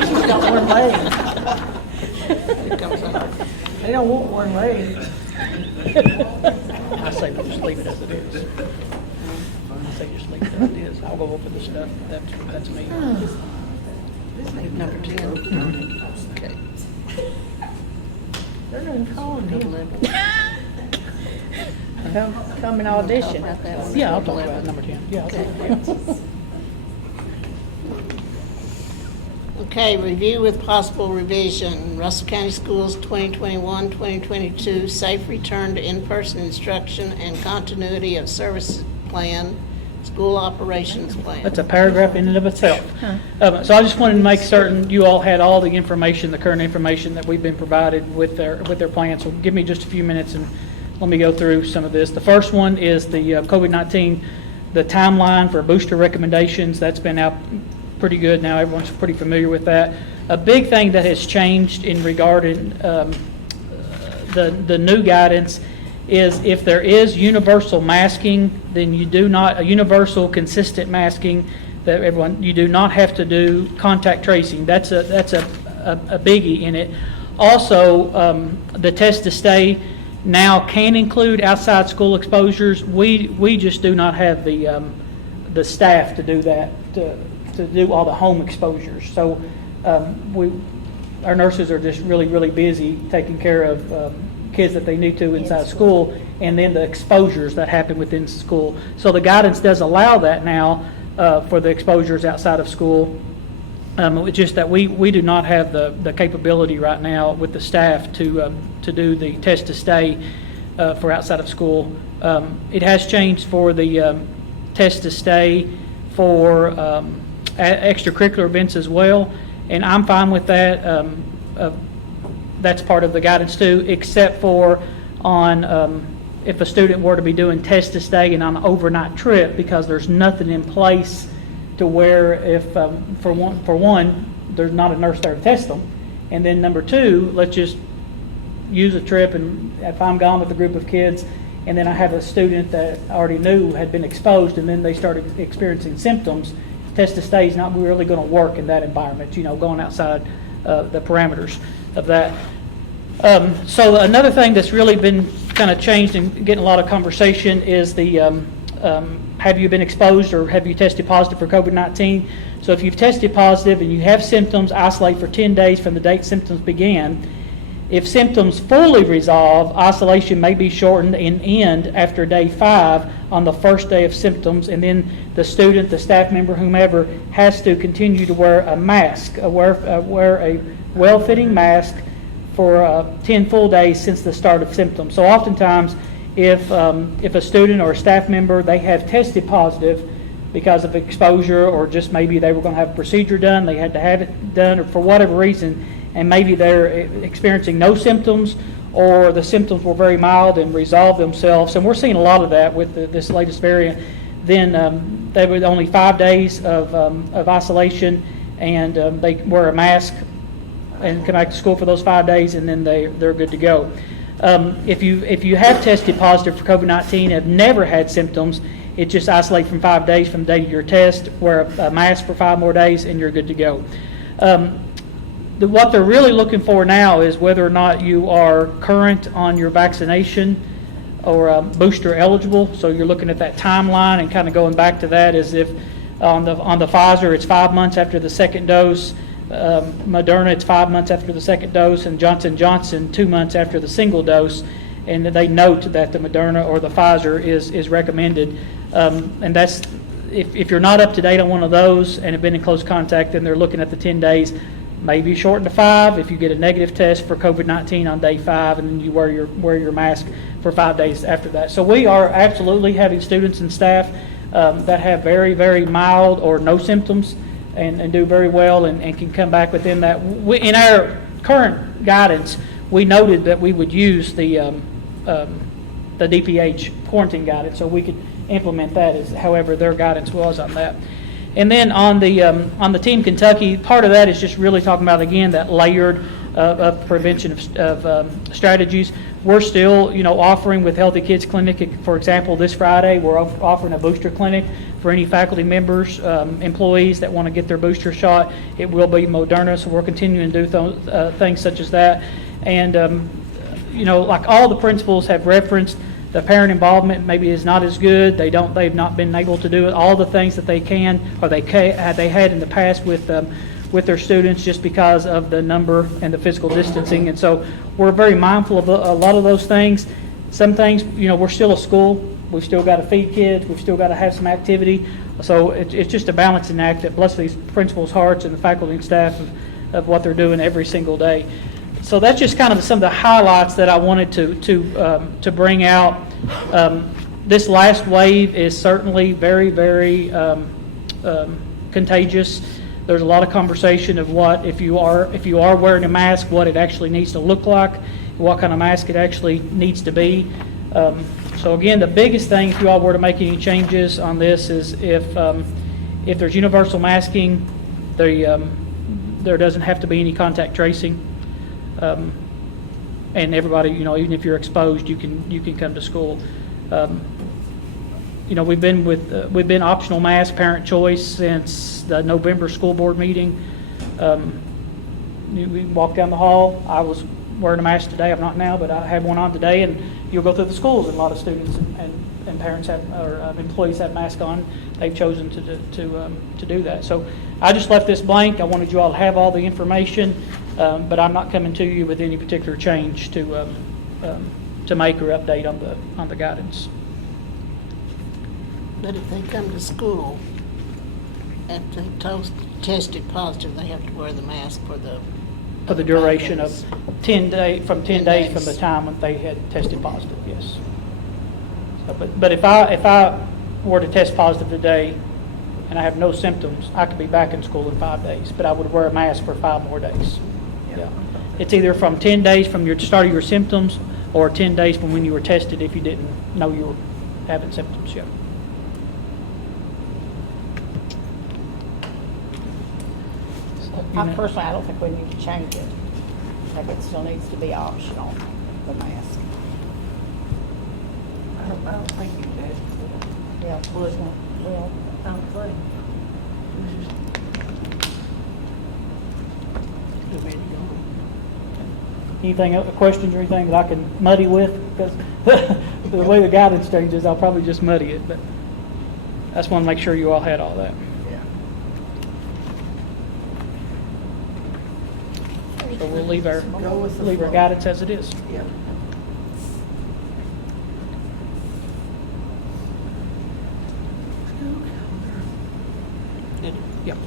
She's got one leg. Here comes our They don't want one leg. I say we just leave it as it is. I say just leave it as it is. I'll go over the stuff. That's me. number 10. Okay. They're gonna call him. Come and audition. About that one. Yeah, I'll talk about number 10. Yeah, I'll talk about it. Okay, review with possible revision. Russell County Schools 2021-2022, safe return to in-person instruction and continuity of service plan, school operations plan. That's a paragraph in and of itself. So I just wanted to make certain you all had all the information, the current information that we've been provided with their plan. So give me just a few minutes and let me go through some of this. The first one is the COVID-19, the timeline for booster recommendations. That's been out pretty good now. Everyone's pretty familiar with that. A big thing that has changed in regarding the new guidance is if there is universal masking, then you do not, a universal consistent masking, that everyone, you do not have to do contact tracing. That's a biggie in it. Also, the test to stay now can include outside school exposures. We just do not have the staff to do that, to do all the home exposures. So our nurses are just really, really busy taking care of kids that they need to inside school, and then the exposures that happen within school. So the guidance does allow that now for the exposures outside of school. It's just that we do not have the capability right now with the staff to do the test to stay for outside of school. It has changed for the test to stay for extracurricular events as well, and I'm fine with that. That's part of the guidance too, except for on if a student were to be doing test to stay and on an overnight trip, because there's nothing in place to where if for one there's not a nurse there to test them, and then number two, let's just use a trip, and if I'm gone with a group of kids and then I have a student that I already knew had been exposed and then they started experiencing symptoms, test to stay is not really going to work in that environment, going outside the parameters of that. So another thing that's really been kind of changed and getting a lot of conversation is the have you been exposed or have you tested positive for COVID-19? So if you've tested positive and you have symptoms, isolate for 10 days from the date symptoms began. If symptoms fully resolve, isolation may be shortened and end after day 5 on the first day of symptoms, and then the student, the staff member, whomever, has to continue to wear a mask, wear a well-fitting mask for 10 full days since the start of symptoms. So oftentimes, if a student or a staff member, they have tested positive because of exposure, or just maybe they were going to have a procedure done, they had to have it done, or for whatever reason, and maybe they're experiencing no symptoms, or the symptoms were very mild and resolved themselves, and we're seeing a lot of that with this latest variant, then they were only 5 days of isolation, and they wear a mask and come back to school for those 5 days, and then they're good to go. If you have tested positive for COVID-19, have never had symptoms, it just isolate from 5 days from the day of your test, wear a mask for 5 more days, and you're good to go. What they're really looking for now is whether or not you are current on your vaccination or booster eligible. So you're looking at that timeline and kind of going back to that, as if on the Pfizer it's 5 months after the second dose, Moderna it's 5 months after the second dose, and Johnson & Johnson 2 months after the single dose. And they note that the Moderna or the Pfizer is recommended. And that's, if you're not up to date on one of those and have been in close contact, then they're looking at the 10 days, maybe shorten to 5 if you get a negative test for COVID-19 on day 5, and then you wear your mask for 5 days after that. So we are absolutely having students and staff that have very, very mild or no symptoms and do very well and can come back within that. In our current guidance, we noted that we would use the DPH quarantine guidance, so we could implement that as however their guidance was on that. And then on the Team Kentucky, part of that is just really talking about, again, that layered of prevention of strategies. We're still, offering with Healthy Kids Clinic, for example, this Friday, we're offering a booster clinic for any faculty members, employees that want to get their booster shot. It will be Moderna, so we're continuing to do things such as that. And, like all the principals have referenced, the parent involvement maybe is not as good. They've not been able to do it. All the things that they can, or they had in the past with their students, just because of the number and the physical distancing. And so we're very mindful of a lot of those things. Some things, we're still a school. We've still got to feed kids. We've still got to have some activity. So it's just a balancing act that bless these principals' hearts and the faculty and staff of what they're doing every single day. So that's just kind of some of the highlights that I wanted to bring out. This last wave is certainly very, very contagious. There's a lot of conversation of what, if you are wearing a mask, what it actually needs to look like, what kind of mask it actually needs to be. So again, the biggest thing, if you all were to make any changes on this, is if there's universal masking, there doesn't have to be any contact tracing. And everybody, even if you're exposed, you can come to school. We've been optional mask, parent choice, since the November school board meeting. We walk down the hall. I was wearing a mask today. I'm not now, but I had one on today. And you'll go through the schools, and a lot of students and parents or employees have masks on. They've chosen to do that. So I just left this blank. I wanted you all to have all the information. But I'm not coming to you with any particular change to make or update on the guidance. But if they come to school and they tested positive, they have to wear the mask for the duration of 10 days from the time when they had tested positive. Yes. So, but if I were to test positive today and I have no symptoms, I could be back in school in 5 days, but I would wear a mask for 5 more days. Yeah. It's either from 10 days from your start of your symptoms, or 10 days from when you were tested if you didn't know you were having symptoms yet. Personally, I don't think we need to change it. I think it still needs to be optional, the mask. I don't think you did. Yeah, well, I don't think. Anything, questions or anything that I can muddy with? Because the way the guidance changes, I'll probably just muddy it. But I just want to make sure you all had all that. Yeah. So we'll leave our flow. guidance as it is. Yeah. Yep.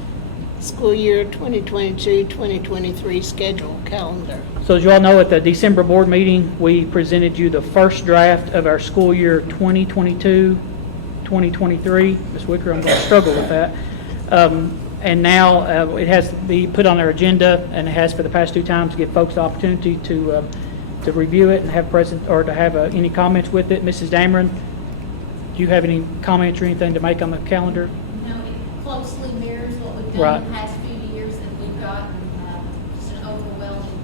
School year 2022-2023 schedule calendar. So as you all know, at the December board meeting, we presented you the first draft of our school year 2022-2023. Ms. Wicker, I'm going to struggle with that. And now it has to be put on our agenda, and it has for the past 2 times to give folks the opportunity to review it and have any comments with it. Mrs. Dameron, do you have any comments or anything to make on the calendar? No, it closely mirrors what we've done Right. in the past few years, and we've gotten just an overwhelming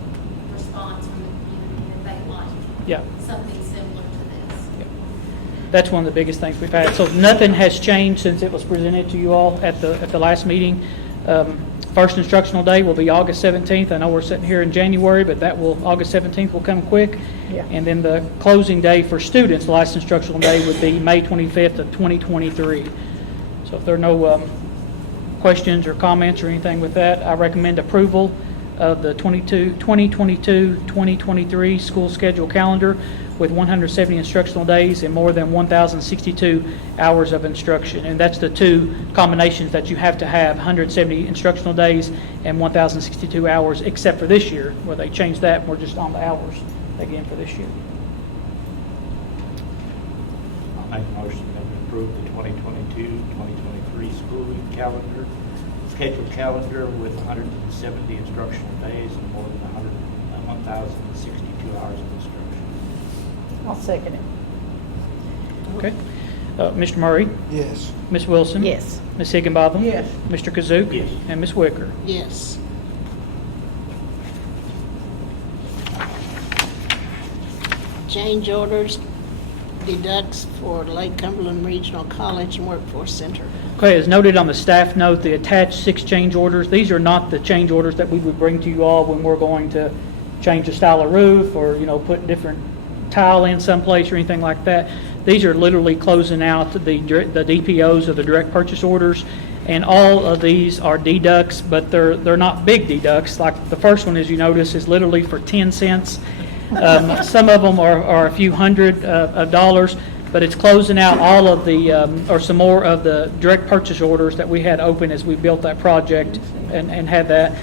response from the community that they like Yeah. something similar to this. That's one of the biggest things we've had. So nothing has changed since it was presented to you all at the last meeting. First instructional day will be August 17th. I know we're sitting here in January, but August 17th will come quick. Yeah. And then the closing day for students, the last instructional day, would be May 25th of 2023. So if there are no questions or comments or anything with that, I recommend approval of the 2022-2023 school schedule calendar with 170 instructional days and more than 1,062 hours of instruction. And that's the 2 combinations that you have to have, 170 instructional days and 1,062 hours, except for this year, where they changed that. We're just on the hours again for this year. I'll make a motion that we approve the 2022-2023 school week calendar, scheduled calendar with 170 instructional days and more than 1,062 hours of instruction. I'll second it. Okay. Mr. Murray? Yes. Ms. Wilson? Yes. Ms. Higginbotham? Yes. Mr. Kazook? Yes. And Ms. Wicker? Yes. Change orders, deducts for Lake Cumberland Regional College and Workforce Center. Okay, as noted on the staff note, the attached 6 change orders, these are not the change orders that we would bring to you all when we're going to change the style of roof or, put different tile in someplace or anything like that. These are literally closing out the DPOs or the direct purchase orders, and all of these are deducts, but they're not big deducts. Like the first one, as you notice, is literally for 10 cents. Some of them are a few hundred of dollars, but it's closing out all of the, or some more of the direct purchase orders that we had open as we built that project and had that.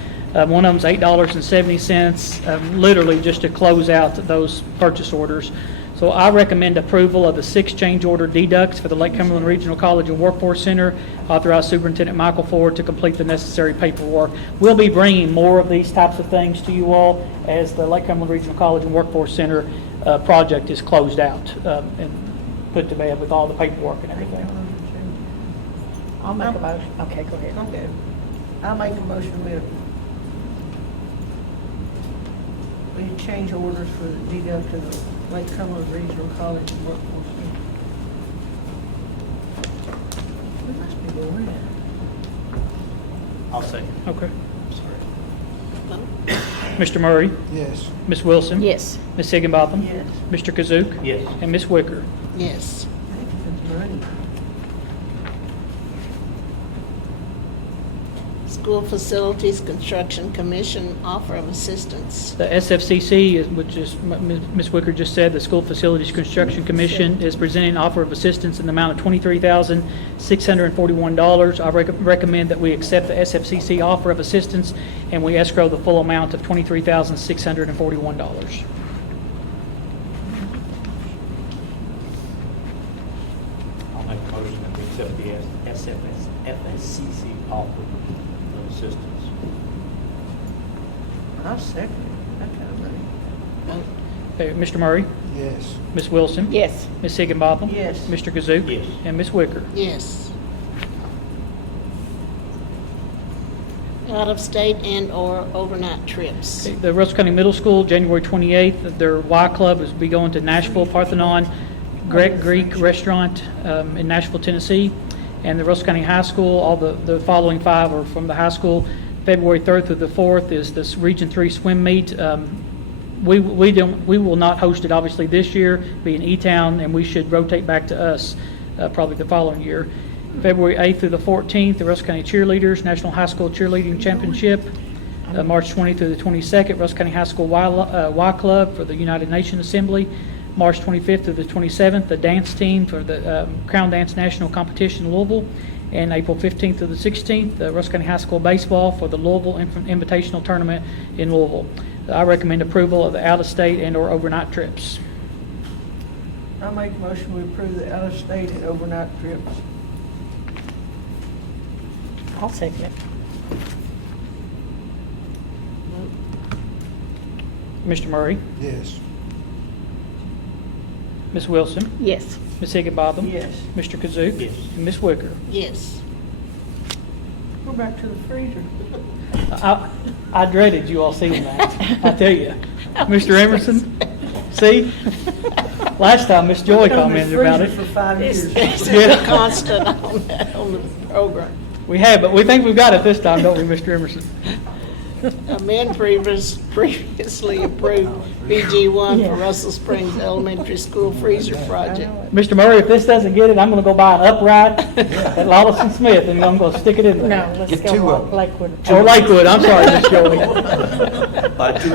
One of them's $8.70, literally just to close out those purchase orders. So I recommend approval of the 6 change order deducts for the Lake Cumberland Regional College and Workforce Center. Authorize Superintendent Michael Ford to complete the necessary paperwork. We'll be bringing more of these types of things to you all as the Lake Cumberland Regional College and Workforce Center project is closed out and put to bed with all the paperwork and everything. I'll make a motion. Okay, go ahead. Okay. I'll make a motion we change orders for the deduct to the Lake Cumberland Regional College and Workforce Center. We must be doing it. I'll second. Okay. Sorry. Mr. Murray? Yes. Ms. Wilson? Yes. Ms. Higginbotham? Yes. Mr. Kazook? Yes. And Ms. Wicker? Yes. Thank you for the money. School Facilities Construction Commission offer of assistance. The SFCC, which is Ms. Wicker just said, the School Facilities Construction Commission is presenting an offer of assistance in the amount of $23,641. I recommend that we accept the SFCC offer of assistance and we escrow the full amount of $23,641. I'll make a motion that we accept the FSCC offer of assistance. I'll second it. That kind of money. Okay, Mr. Murray? Yes. Ms. Wilson? Yes. Ms. Higginbotham? Yes. Mr. Kazook? Yes. And Ms. Wicker? Yes. Out-of-state and/or overnight trips. The Russell County Middle School, January 28th, their Y Club is be going to Nashville Parthenon Greek Restaurant in Nashville, Tennessee. And the Russell County High School, all the following 5 are from the high school. February 3rd through the 4th is this Region 3 swim meet. We will not host it obviously this year, be in E-Town, and we should rotate back to us probably the following year. February 8th through the 14th, the Russell County Cheerleaders National High School Cheerleading Championship. March 20th through the 22nd, Russell County High School Y Club for the United Nations Assembly. March 25th through the 27th, the dance team for the Crown Dance National Competition in Louisville. and April 15th to the 16th, Russell County High School baseball for the Louisville Invitational Tournament in Louisville. I recommend approval of the out-of-state and/or overnight trips. I make a motion we approve the out-of-state and overnight trips. I'll second it. Mr. Murray, Yes. Ms. Wilson, Yes. Ms. Higginbotham, Yes. Mr. Kazook, Yes. and Ms. Wicker. Yes. Go back to the freezer. I dreaded you all seeing that, I tell you. Mr. Emerson, see? Last time, Miss Joy commented about it. For 5 It's years. a constant on the program. We have, but we think we've got it this time, don't we, Mr. Emerson? Amend previously approved BG1 for Russell Springs Elementary School freezer project. Mr. Murray, if this doesn't get it, I'm gonna go buy an upright at Lawless and Smith, and I'm gonna stick it in there. No, let's Get go two of on them. Lakewood. Or Lakewood, I'm sorry, Miss Joey.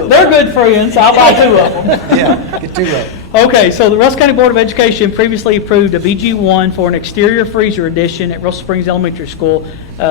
They're good friends, I'll buy 2 of them. Yeah, get 2 of them. Okay, so the Russell County Board of Education previously approved a BG1 for an exterior freezer addition at Russell Springs Elementary School.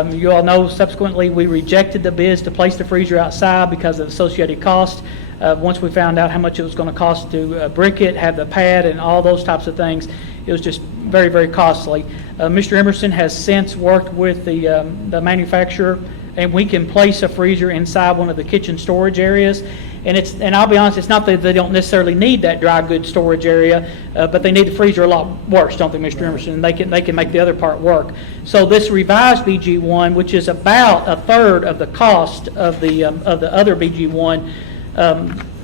You all know subsequently we rejected the bids to place the freezer outside because of associated cost. Once we found out how much it was going to cost to brick it, have the pad and all those types of things, it was just very, very costly. Mr. Emerson has since worked with the manufacturer, and we can place a freezer inside one of the kitchen storage areas. And I'll be honest, it's not that they don't necessarily need that dry goods storage area, but they need the freezer a lot worse, don't they, Mr. Emerson? And they can make the other part work. So this revised BG1, which is about a third of the cost of the other BG1,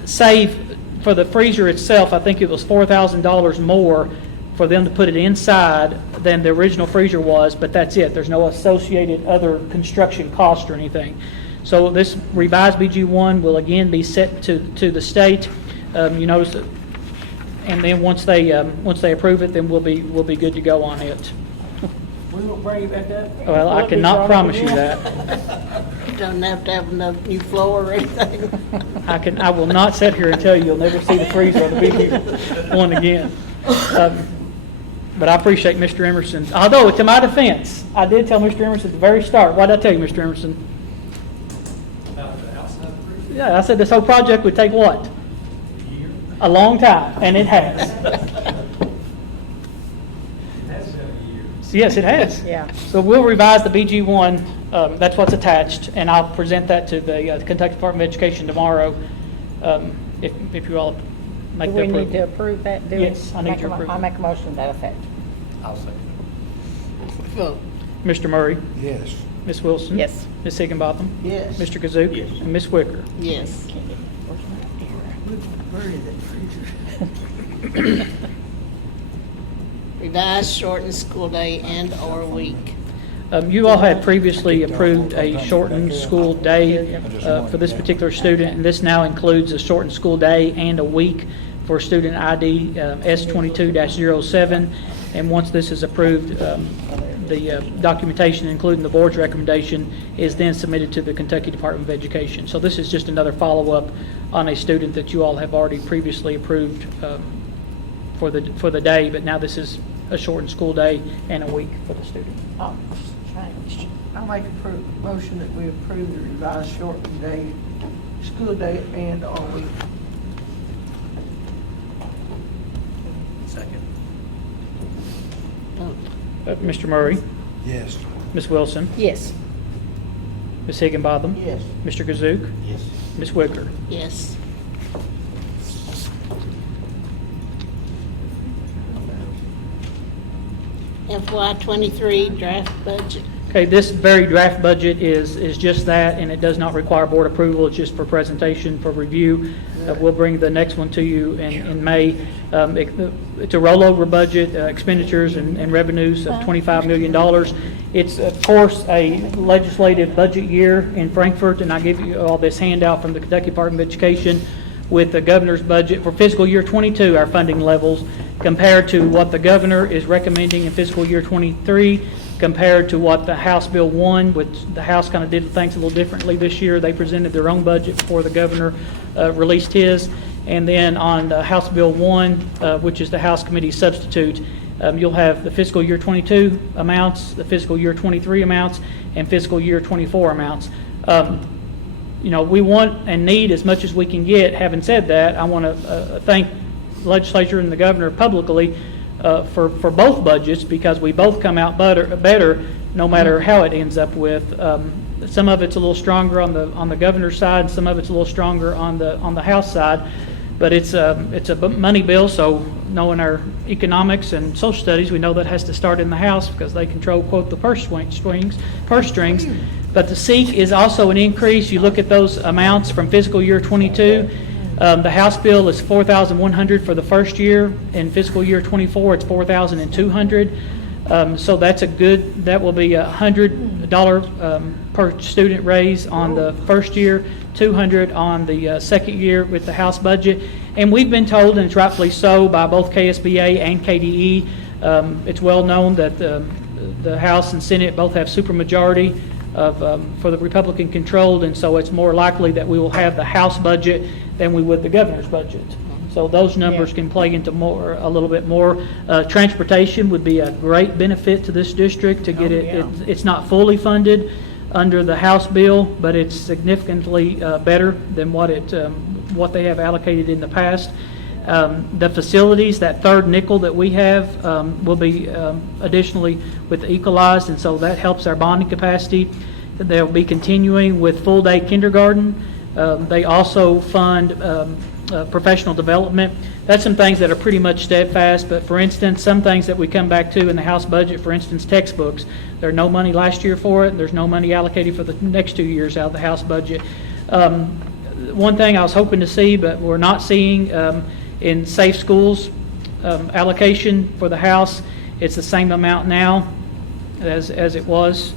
save for the freezer itself. I think it was $4,000 more for them to put it inside than the original freezer was, but that's it. There's no associated other construction cost or anything. So this revised BG1 will again be set to the state. You notice that, and then once they approve it, then we'll be good to go on it. We won't bring you back up? Well, I cannot promise you that. You don't have to have no new floor or anything. I will not sit here and tell you you'll never see the freezer on the BG1 again. But I appreciate Mr. Emerson. Although, to my defense, I did tell Mr. Emerson at the very start. What did I tell you, Mr. Emerson? Yeah, I said this whole project would take what? A long time, and it has. Yes, it has. Yeah. So we'll revise the BG1. That's what's attached, and I'll present that to the Kentucky Department of Education tomorrow. If you all make Do the we approval. need to approve that? Yes, I need your approval. I'll make a motion to that effect. I'll second. Vote. Mr. Murray, Yes. Ms. Wilson. Yes. Ms. Higginbotham. Yes. Mr. Kazook. Yes. And Ms. Wicker. Yes. We'll bury that freezer. Revised shortened school day and/or week. You all had previously approved a shortened school day for this particular student, and this now includes a shortened school day and a week for student ID S22-07. And once this is approved, the documentation, including the board's recommendation, is then submitted to the Kentucky Department of Education. So this is just another follow-up on a student that you all have already previously approved for the day, but now this is a shortened school day and a week for the student. Oh, changed. I'll make a motion that we approve the revised shortened day, school day and all week. Second. Vote. Mr. Murray, Yes. Ms. Wilson, Yes. Ms. Higginbotham, Yes. Mr. Kazook, Yes. Ms. Wicker. Yes. FY23 draft budget. Okay, this very draft budget is just that, and it does not require board approval. It's just for presentation, for review. We'll bring the next one to you in May. It's a rollover budget, expenditures and revenues of $25 million. It's, of course, a legislative budget year in Frankfort, and I give you all this handout from the Kentucky Department of Education with the governor's budget for fiscal year 22, our funding levels, compared to what the governor is recommending in fiscal year 23, compared to what the House Bill 1, which the House kind of did things a little differently this year. They presented their own budget before the governor released his. And then on the House Bill 1, which is the House Committee substitute, You'll have the fiscal year 22 amounts, the fiscal year 23 amounts, and fiscal year 24 amounts. We want and need as much as we can get. Having said that, I want to thank the legislature and the governor publicly for both budgets, because we both come out better no matter how it ends up with. Some of it's a little stronger on the governor's side, some of it's a little stronger on the House side, but it's a money bill. So knowing our economics and social studies, we know that has to start in the House because they control, quote, the purse strings. But the SEEK is also an increase. You look at those amounts from fiscal year 22. The House bill is $4,100 for the first year. In fiscal year 24, it's $4,200. So that's that will be $100 per student raise on the first year, $200 on the second year with the House budget. And we've been told, and it's rightfully so, by both KSBA and KDE, it's well known that the House and Senate both have supermajority for the Republican controlled, and so it's more likely that we will have the House budget than we would the governor's budget. So those numbers can play into a little bit more. Transportation would be a great benefit to this district to get it's not fully funded under the House bill, but it's significantly better than what they have allocated in the past. The facilities, that third nickel that we have, will be additionally with the equalized, and so that helps our bonding capacity. They'll be continuing with full-day kindergarten. They also fund professional development. That's some things that are pretty much steadfast, but for instance, some things that we come back to in the House budget, for instance, textbooks. There's no money last year for it. There's no money allocated for the next 2 years out of the House budget. One thing I was hoping to see, but we're not seeing, in Safe Schools allocation for the House, it's the same amount now as it was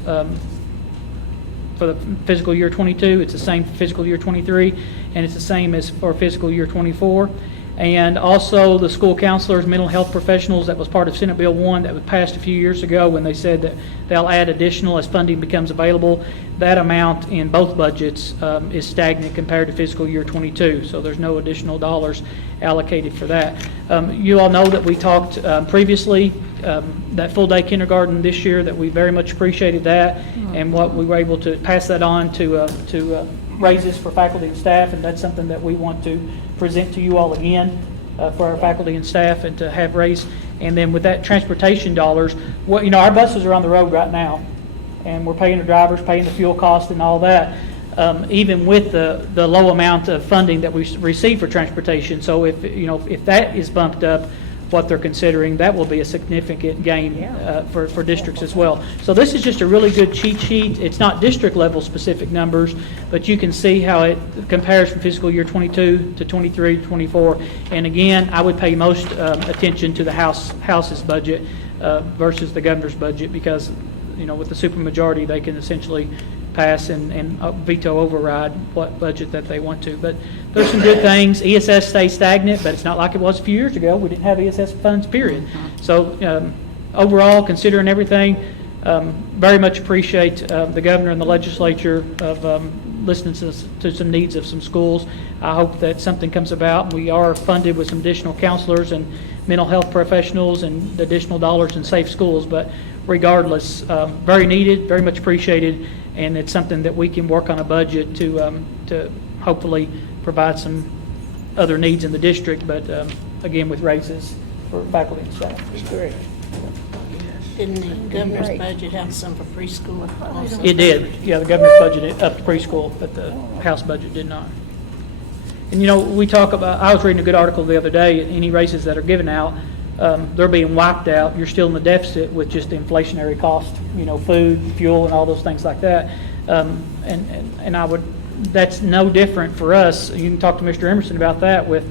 for the fiscal year 22. It's the same for fiscal year 23, and it's the same as for fiscal year 24. And also the school counselors, mental health professionals, that was part of Senate Bill 1 that was passed a few years ago when they said that they'll add additional as funding becomes available. That amount in both budgets is stagnant compared to fiscal year 22, so there's no additional dollars allocated for that. You all know that we talked previously that full-day kindergarten this year, that we very much appreciated that, and what we were able to pass that on to raises for faculty and staff, and that's something that we want to present to you all again for our faculty and staff, and to have raised. And then with that transportation dollars, our buses are on the road right now, and we're paying the drivers, paying the fuel cost and all that, even with the low amount of funding that we receive for transportation. So if that is bumped up, what they're considering, that will be a significant gain for districts as well. So this is just a really good cheat sheet. It's not district level specific numbers, but you can see how it compares from fiscal year 22 to 23 to 24. And again, I would pay most attention to the House's budget versus the governor's budget, because with the supermajority they can essentially pass and veto override what budget that they want to. But there's some good things. ESS stays stagnant, but it's not like it was a few years ago. We didn't have ESS funds, period. So overall, considering everything, very much appreciate the governor and the legislature of listening to some needs of some schools. I hope that something comes about. We are funded with some additional counselors and mental health professionals and additional dollars in safe schools, but regardless, very needed, very much appreciated, and it's something that we can work on a budget to hopefully provide some other needs in the district, but again, with raises for faculty and staff. That's great. Didn't the governor's budget have some for preschool also? It did. Yeah, the governor's budget up to preschool, but the House budget did not. And we talk about, I was reading a good article the other day, any raises that are given out, they're being wiped out. You're still in the deficit with just the inflationary cost, food, fuel, and all those things like that. And that's no different for us. You can talk to Mr. Emerson about that with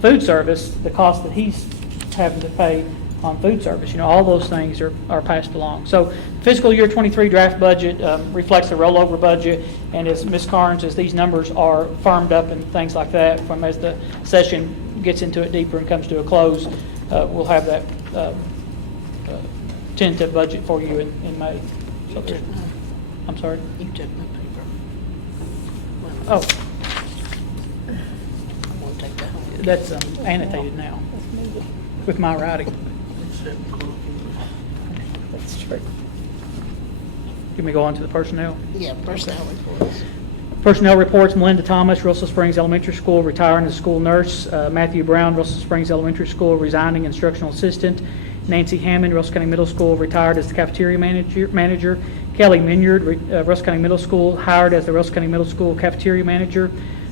food service, the cost that he's having to pay on food service. All those things are passed along. So fiscal year 23 draft budget reflects the rollover budget, and as Ms. Carnes, as these numbers are firmed up and things like that, as the session gets into it deeper and comes to a close, we'll have that tentative budget for you in May. So I'm sorry? You took my paper. Oh, I won't take that home. that's annotated now with my writing. That's true. Can we go on to the personnel? Yeah, personnel reports. Personnel reports, Melinda Thomas, Russell Springs Elementary School, retiring as school nurse. Matthew Brown, Russell Springs Elementary School, resigning instructional assistant. Nancy Hammond, Russell County Middle School, retired as the cafeteria manager. Kelly Minyard, Russell County Middle School, hired as the Russell County Middle School cafeteria manager.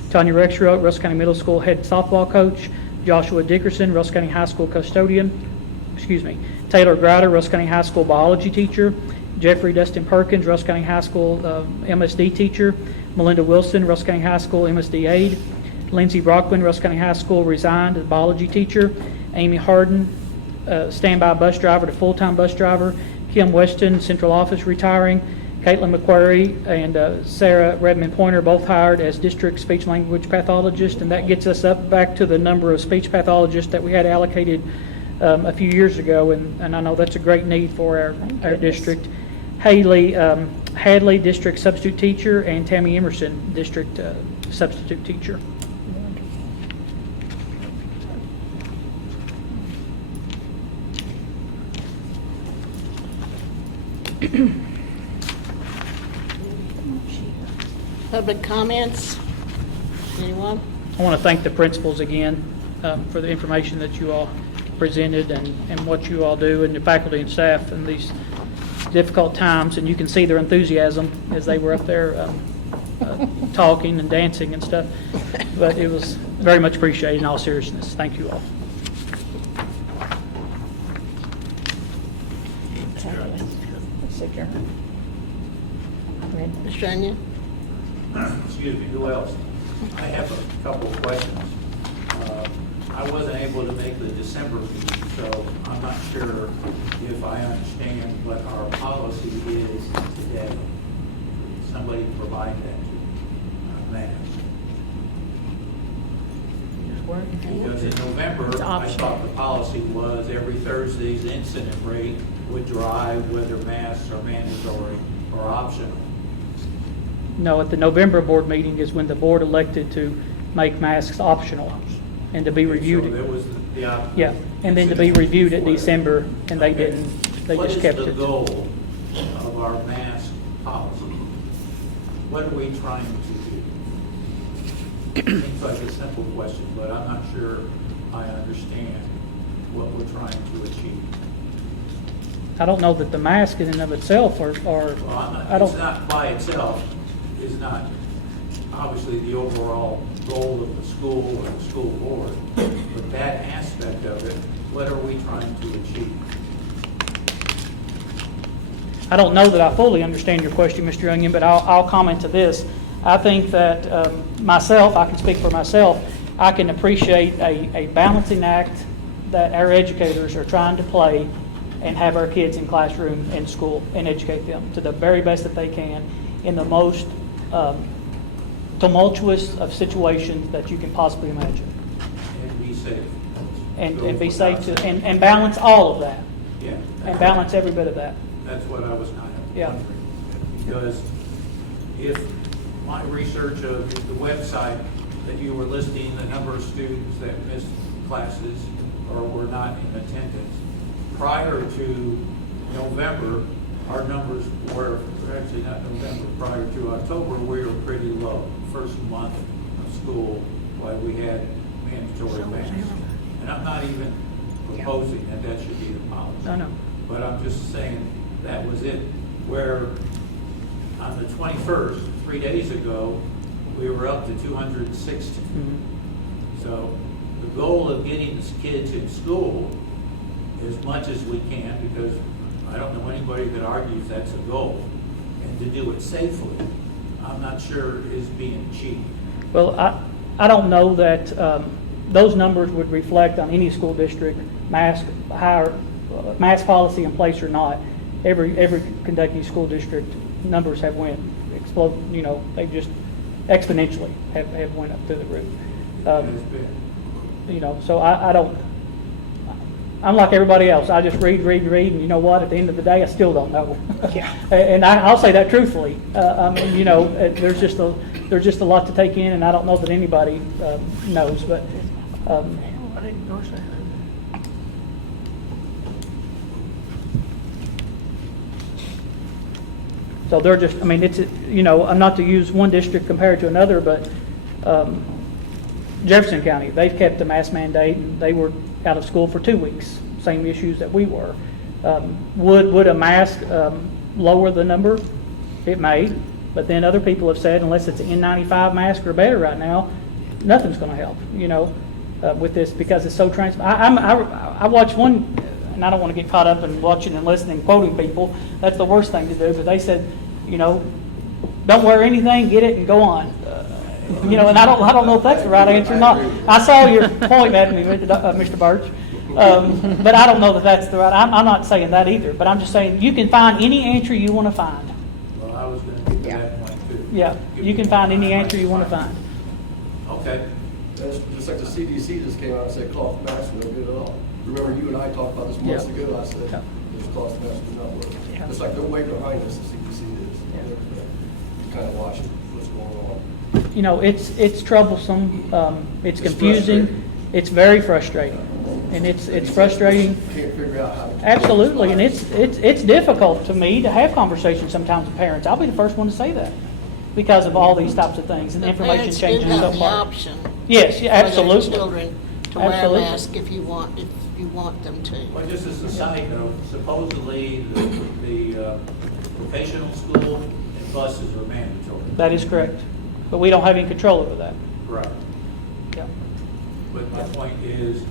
Tanya Rexroth, Russell County Middle School head softball coach. Joshua Dickerson, Russell County High School custodian. Taylor Grider, Russell County High School biology teacher. Jeffrey Dustin Perkins, Russell County High School MSD teacher. Melinda Wilson, Russell County High School MSD aide. Lindsey Brockman, Russell County High School, resigned as biology teacher. Amy Harden, standby bus driver to full-time bus driver. Kim Weston, central office, retiring. Caitlin McQuarrie and Sarah Redmond Pointer, both hired as district speech language pathologist, and that gets us up back to the number of speech pathologists that we had allocated a few years ago, and I know that's a great need for our district. Haley Hadley, district substitute teacher, and Tammy Emerson, district substitute teacher. Public comments? Anyone? I want to thank the principals again for the information that you all presented and what you all do, and the faculty and staff in these difficult times. And you can see their enthusiasm as they were up there talking and dancing and stuff. But it was very much appreciated in all seriousness. Thank you all. Mr. Onion? Excuse me, who else? I have a couple of questions. I wasn't able to make the December meeting, so I'm not sure if I understand what our policy is today. Somebody provide that to me, because in November, I thought the policy was every Thursday's incident rate would drive whether masks are mandatory or optional. No, at the November board meeting is when the board elected to make masks optional and to be reviewed. So there was Yeah, and then to be reviewed at December, and they didn't, they just kept What is it. the goal of our mask policy? What are we trying to do? Seems like a simple question, but I'm not sure I understand what we're trying to achieve. I don't know that the mask in and of itself are Well, I don't. it's not by itself, is not obviously the overall goal of the school or the school board, but that aspect of it, what are we trying to achieve? I don't know that I fully understand your question, Mr. Onion, but I'll comment to this. I think that myself, I can speak for myself, I can appreciate a balancing act that our educators are trying to play and have our kids in classroom and school and educate them to the very best that they can in the most tumultuous of situations that you can possibly imagine. And be safe. And be safe to, and balance all of that. Yeah. And balance every bit of that. That's what I was kind of Yeah. wondering. Because if my research of the website that you were listing the number of students that missed classes or were not in attendance, prior to November, our numbers were, actually not November, prior to October, we were pretty low. First month of school, while we had mandatory masks. And I'm not even proposing that that should be the policy. No, no. But I'm just saying that was it. Where on the 21st, 3 days ago, we were up to 260. So the goal of getting the kids in school as much as we can, because I don't know anybody that argues that's a goal, and to do it safely, I'm not sure is being achieved. Well, I don't know that those numbers would reflect on any school district mask policy in place or not. Every Kentucky school district numbers have went explode. They just exponentially have went up to the roof. So I don't. I'm like everybody else. I just read, and you know what? At the end of the day, I still don't know. Yeah. And I'll say that truthfully. There's just a lot to take in, and I don't know that anybody knows. But I didn't know that. So they're just, I mean, it's, I'm not to use one district compared to another, but Jefferson County, they've kept the mask mandate, and they were out of school for 2 weeks, same issues that we were. Would a mask lower the number? It may, but then other people have said, unless it's an N95 mask or better right now, nothing's going to help, with this, because it's so I watch one, and I don't want to get caught up in watching and listening, quoting people. That's the worst thing to do, but they said, don't wear anything, get it, and go on. And I don't know if that's the right answer or not. I saw your point at me, Mr. Birch, but I don't know that that's the right. I'm not saying that either, but I'm just saying you can find any answer you want to find. Well, I was going to get to that point too. Yeah, you can find any answer you want to find. Okay. That's just like the CDC just came out and said cloth masks are no good at all. Remember, you and I talked about this months ago. I said this cloth mask does not work. It's like they're way behind us. The CDC is. They're kind of watching what's going on. It's troublesome. It's confusing. It's very frustrating, and it's frustrating. Can't figure out how to. Absolutely, and it's difficult to me to have conversations sometimes with parents. I'll be the first one to say that because of all these types of things and the information changing so the far. option. Yes, yeah, absolutely. For their children to wear a mask if you want them to. Well, just as a side note, supposedly the vocational school and buses are mandatory. That is correct, but we don't have any control over that. Right. Yeah. But my point is,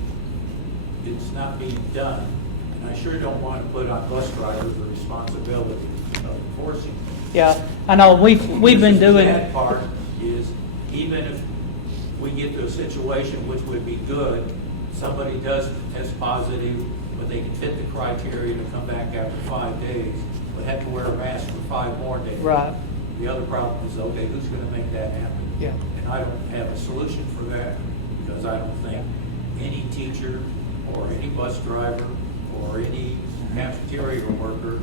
it's not being done, and I sure don't want to put on bus drivers the responsibility of enforcing. Yeah, I know we've been doing. The bad part is, even if we get to a situation which would be good, somebody does test positive, but they can fit the criteria to come back after 5 days, but have to wear a mask for 5 more days. Right. The other problem is, okay, who's going to make that happen? Yeah. And I don't have a solution for that, because I don't think any teacher or any bus driver or any cafeteria worker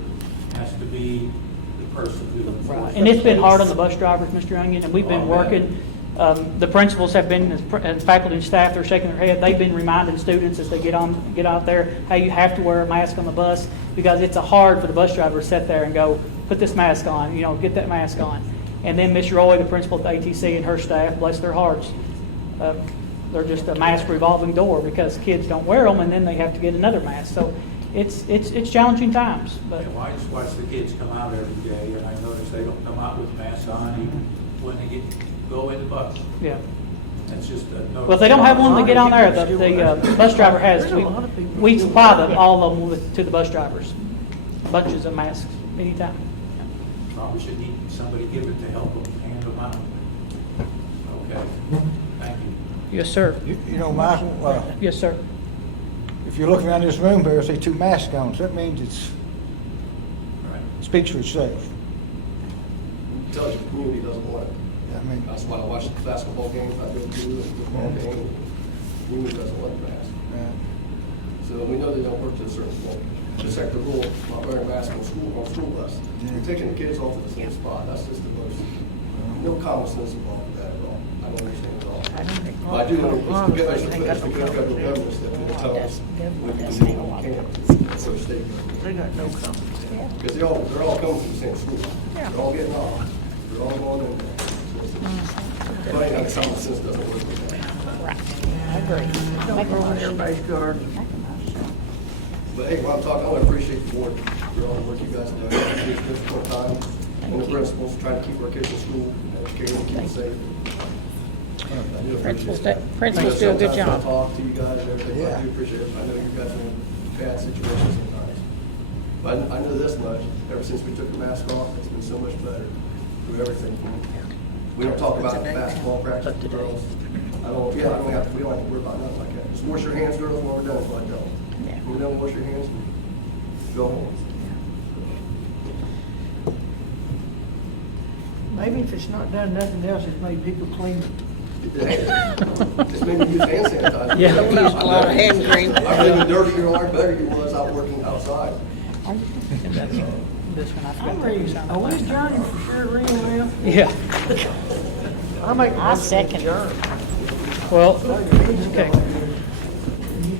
has to be the person who enforces. Right. And it's been hard on the bus drivers, Mr. Onion, and we've been working. The principals have been, and faculty and staff, they're shaking their head. They've been reminding students as they get out there, hey, you have to wear a mask on the bus, because it's hard for the bus driver to sit there and go, put this mask on, get that mask on. And then Miss Roy, the principal at the ATC, and her staff, bless their hearts, they're just a mask revolving door, because kids don't wear them, and then they have to get another mask. So it's challenging times. But well, I just watch the kids come out every day, and I notice they don't come out with masks on even when they go in the bus. Yeah. That's just a no. Well, if they don't have one, they get on there. The bus driver has. We supply them, all of them, to the bus drivers. Bunches of masks, anytime. Probably should need somebody give it to help them hand them out. Okay. Thank you. Yes, sir. Michael, Yes, sir. if you're looking around this room here, see 2 masks on, so that means it speaks for itself. It tells you the community doesn't want it. I mean, That's why I watch the basketball games I go to, and football game. The community doesn't want the mask. So we know they don't work to a certain point. Just like the rule about wearing masks on school bus. You're taking the kids off to the same spot. That's just the most, no common sense involved with that at all. I don't understand it at all. But I do know it's the good federal government that tell us we can do what we can for the state government. They got no common. Because they're all coming from the same school. They're all getting off. They're all going in there. But I know common sense doesn't work with that. I agree. Don't ruin everybody's garden. But hey, while I'm talking, I want to appreciate the board for all the work you guys have done. It's difficult time, and the principals trying to keep our kids in school, educating them, keep them safe. I do appreciate that. Principals do a good job. I talk to you guys and everything, but I do appreciate it. I know you guys are in bad situations sometimes. But I know this much, ever since we took the mask off, it's been so much better through everything. We don't talk about basketball practice with girls. We don't have to worry about nothing like that. Just wash your hands, girls, when we're done, so I go. When we're done, wash your hands, go home. Maybe if it's not done nothing else, it's made people clean. Just maybe use hand sanitizer. Yeah. Don't use a lot of hand cream. I believe the dirtier you are, the better you was out working outside. This one, I forgot I'm to ready. do something. Are we adjourning for sure, real well? Yeah. I make a motion to second. adjourn. Well, okay.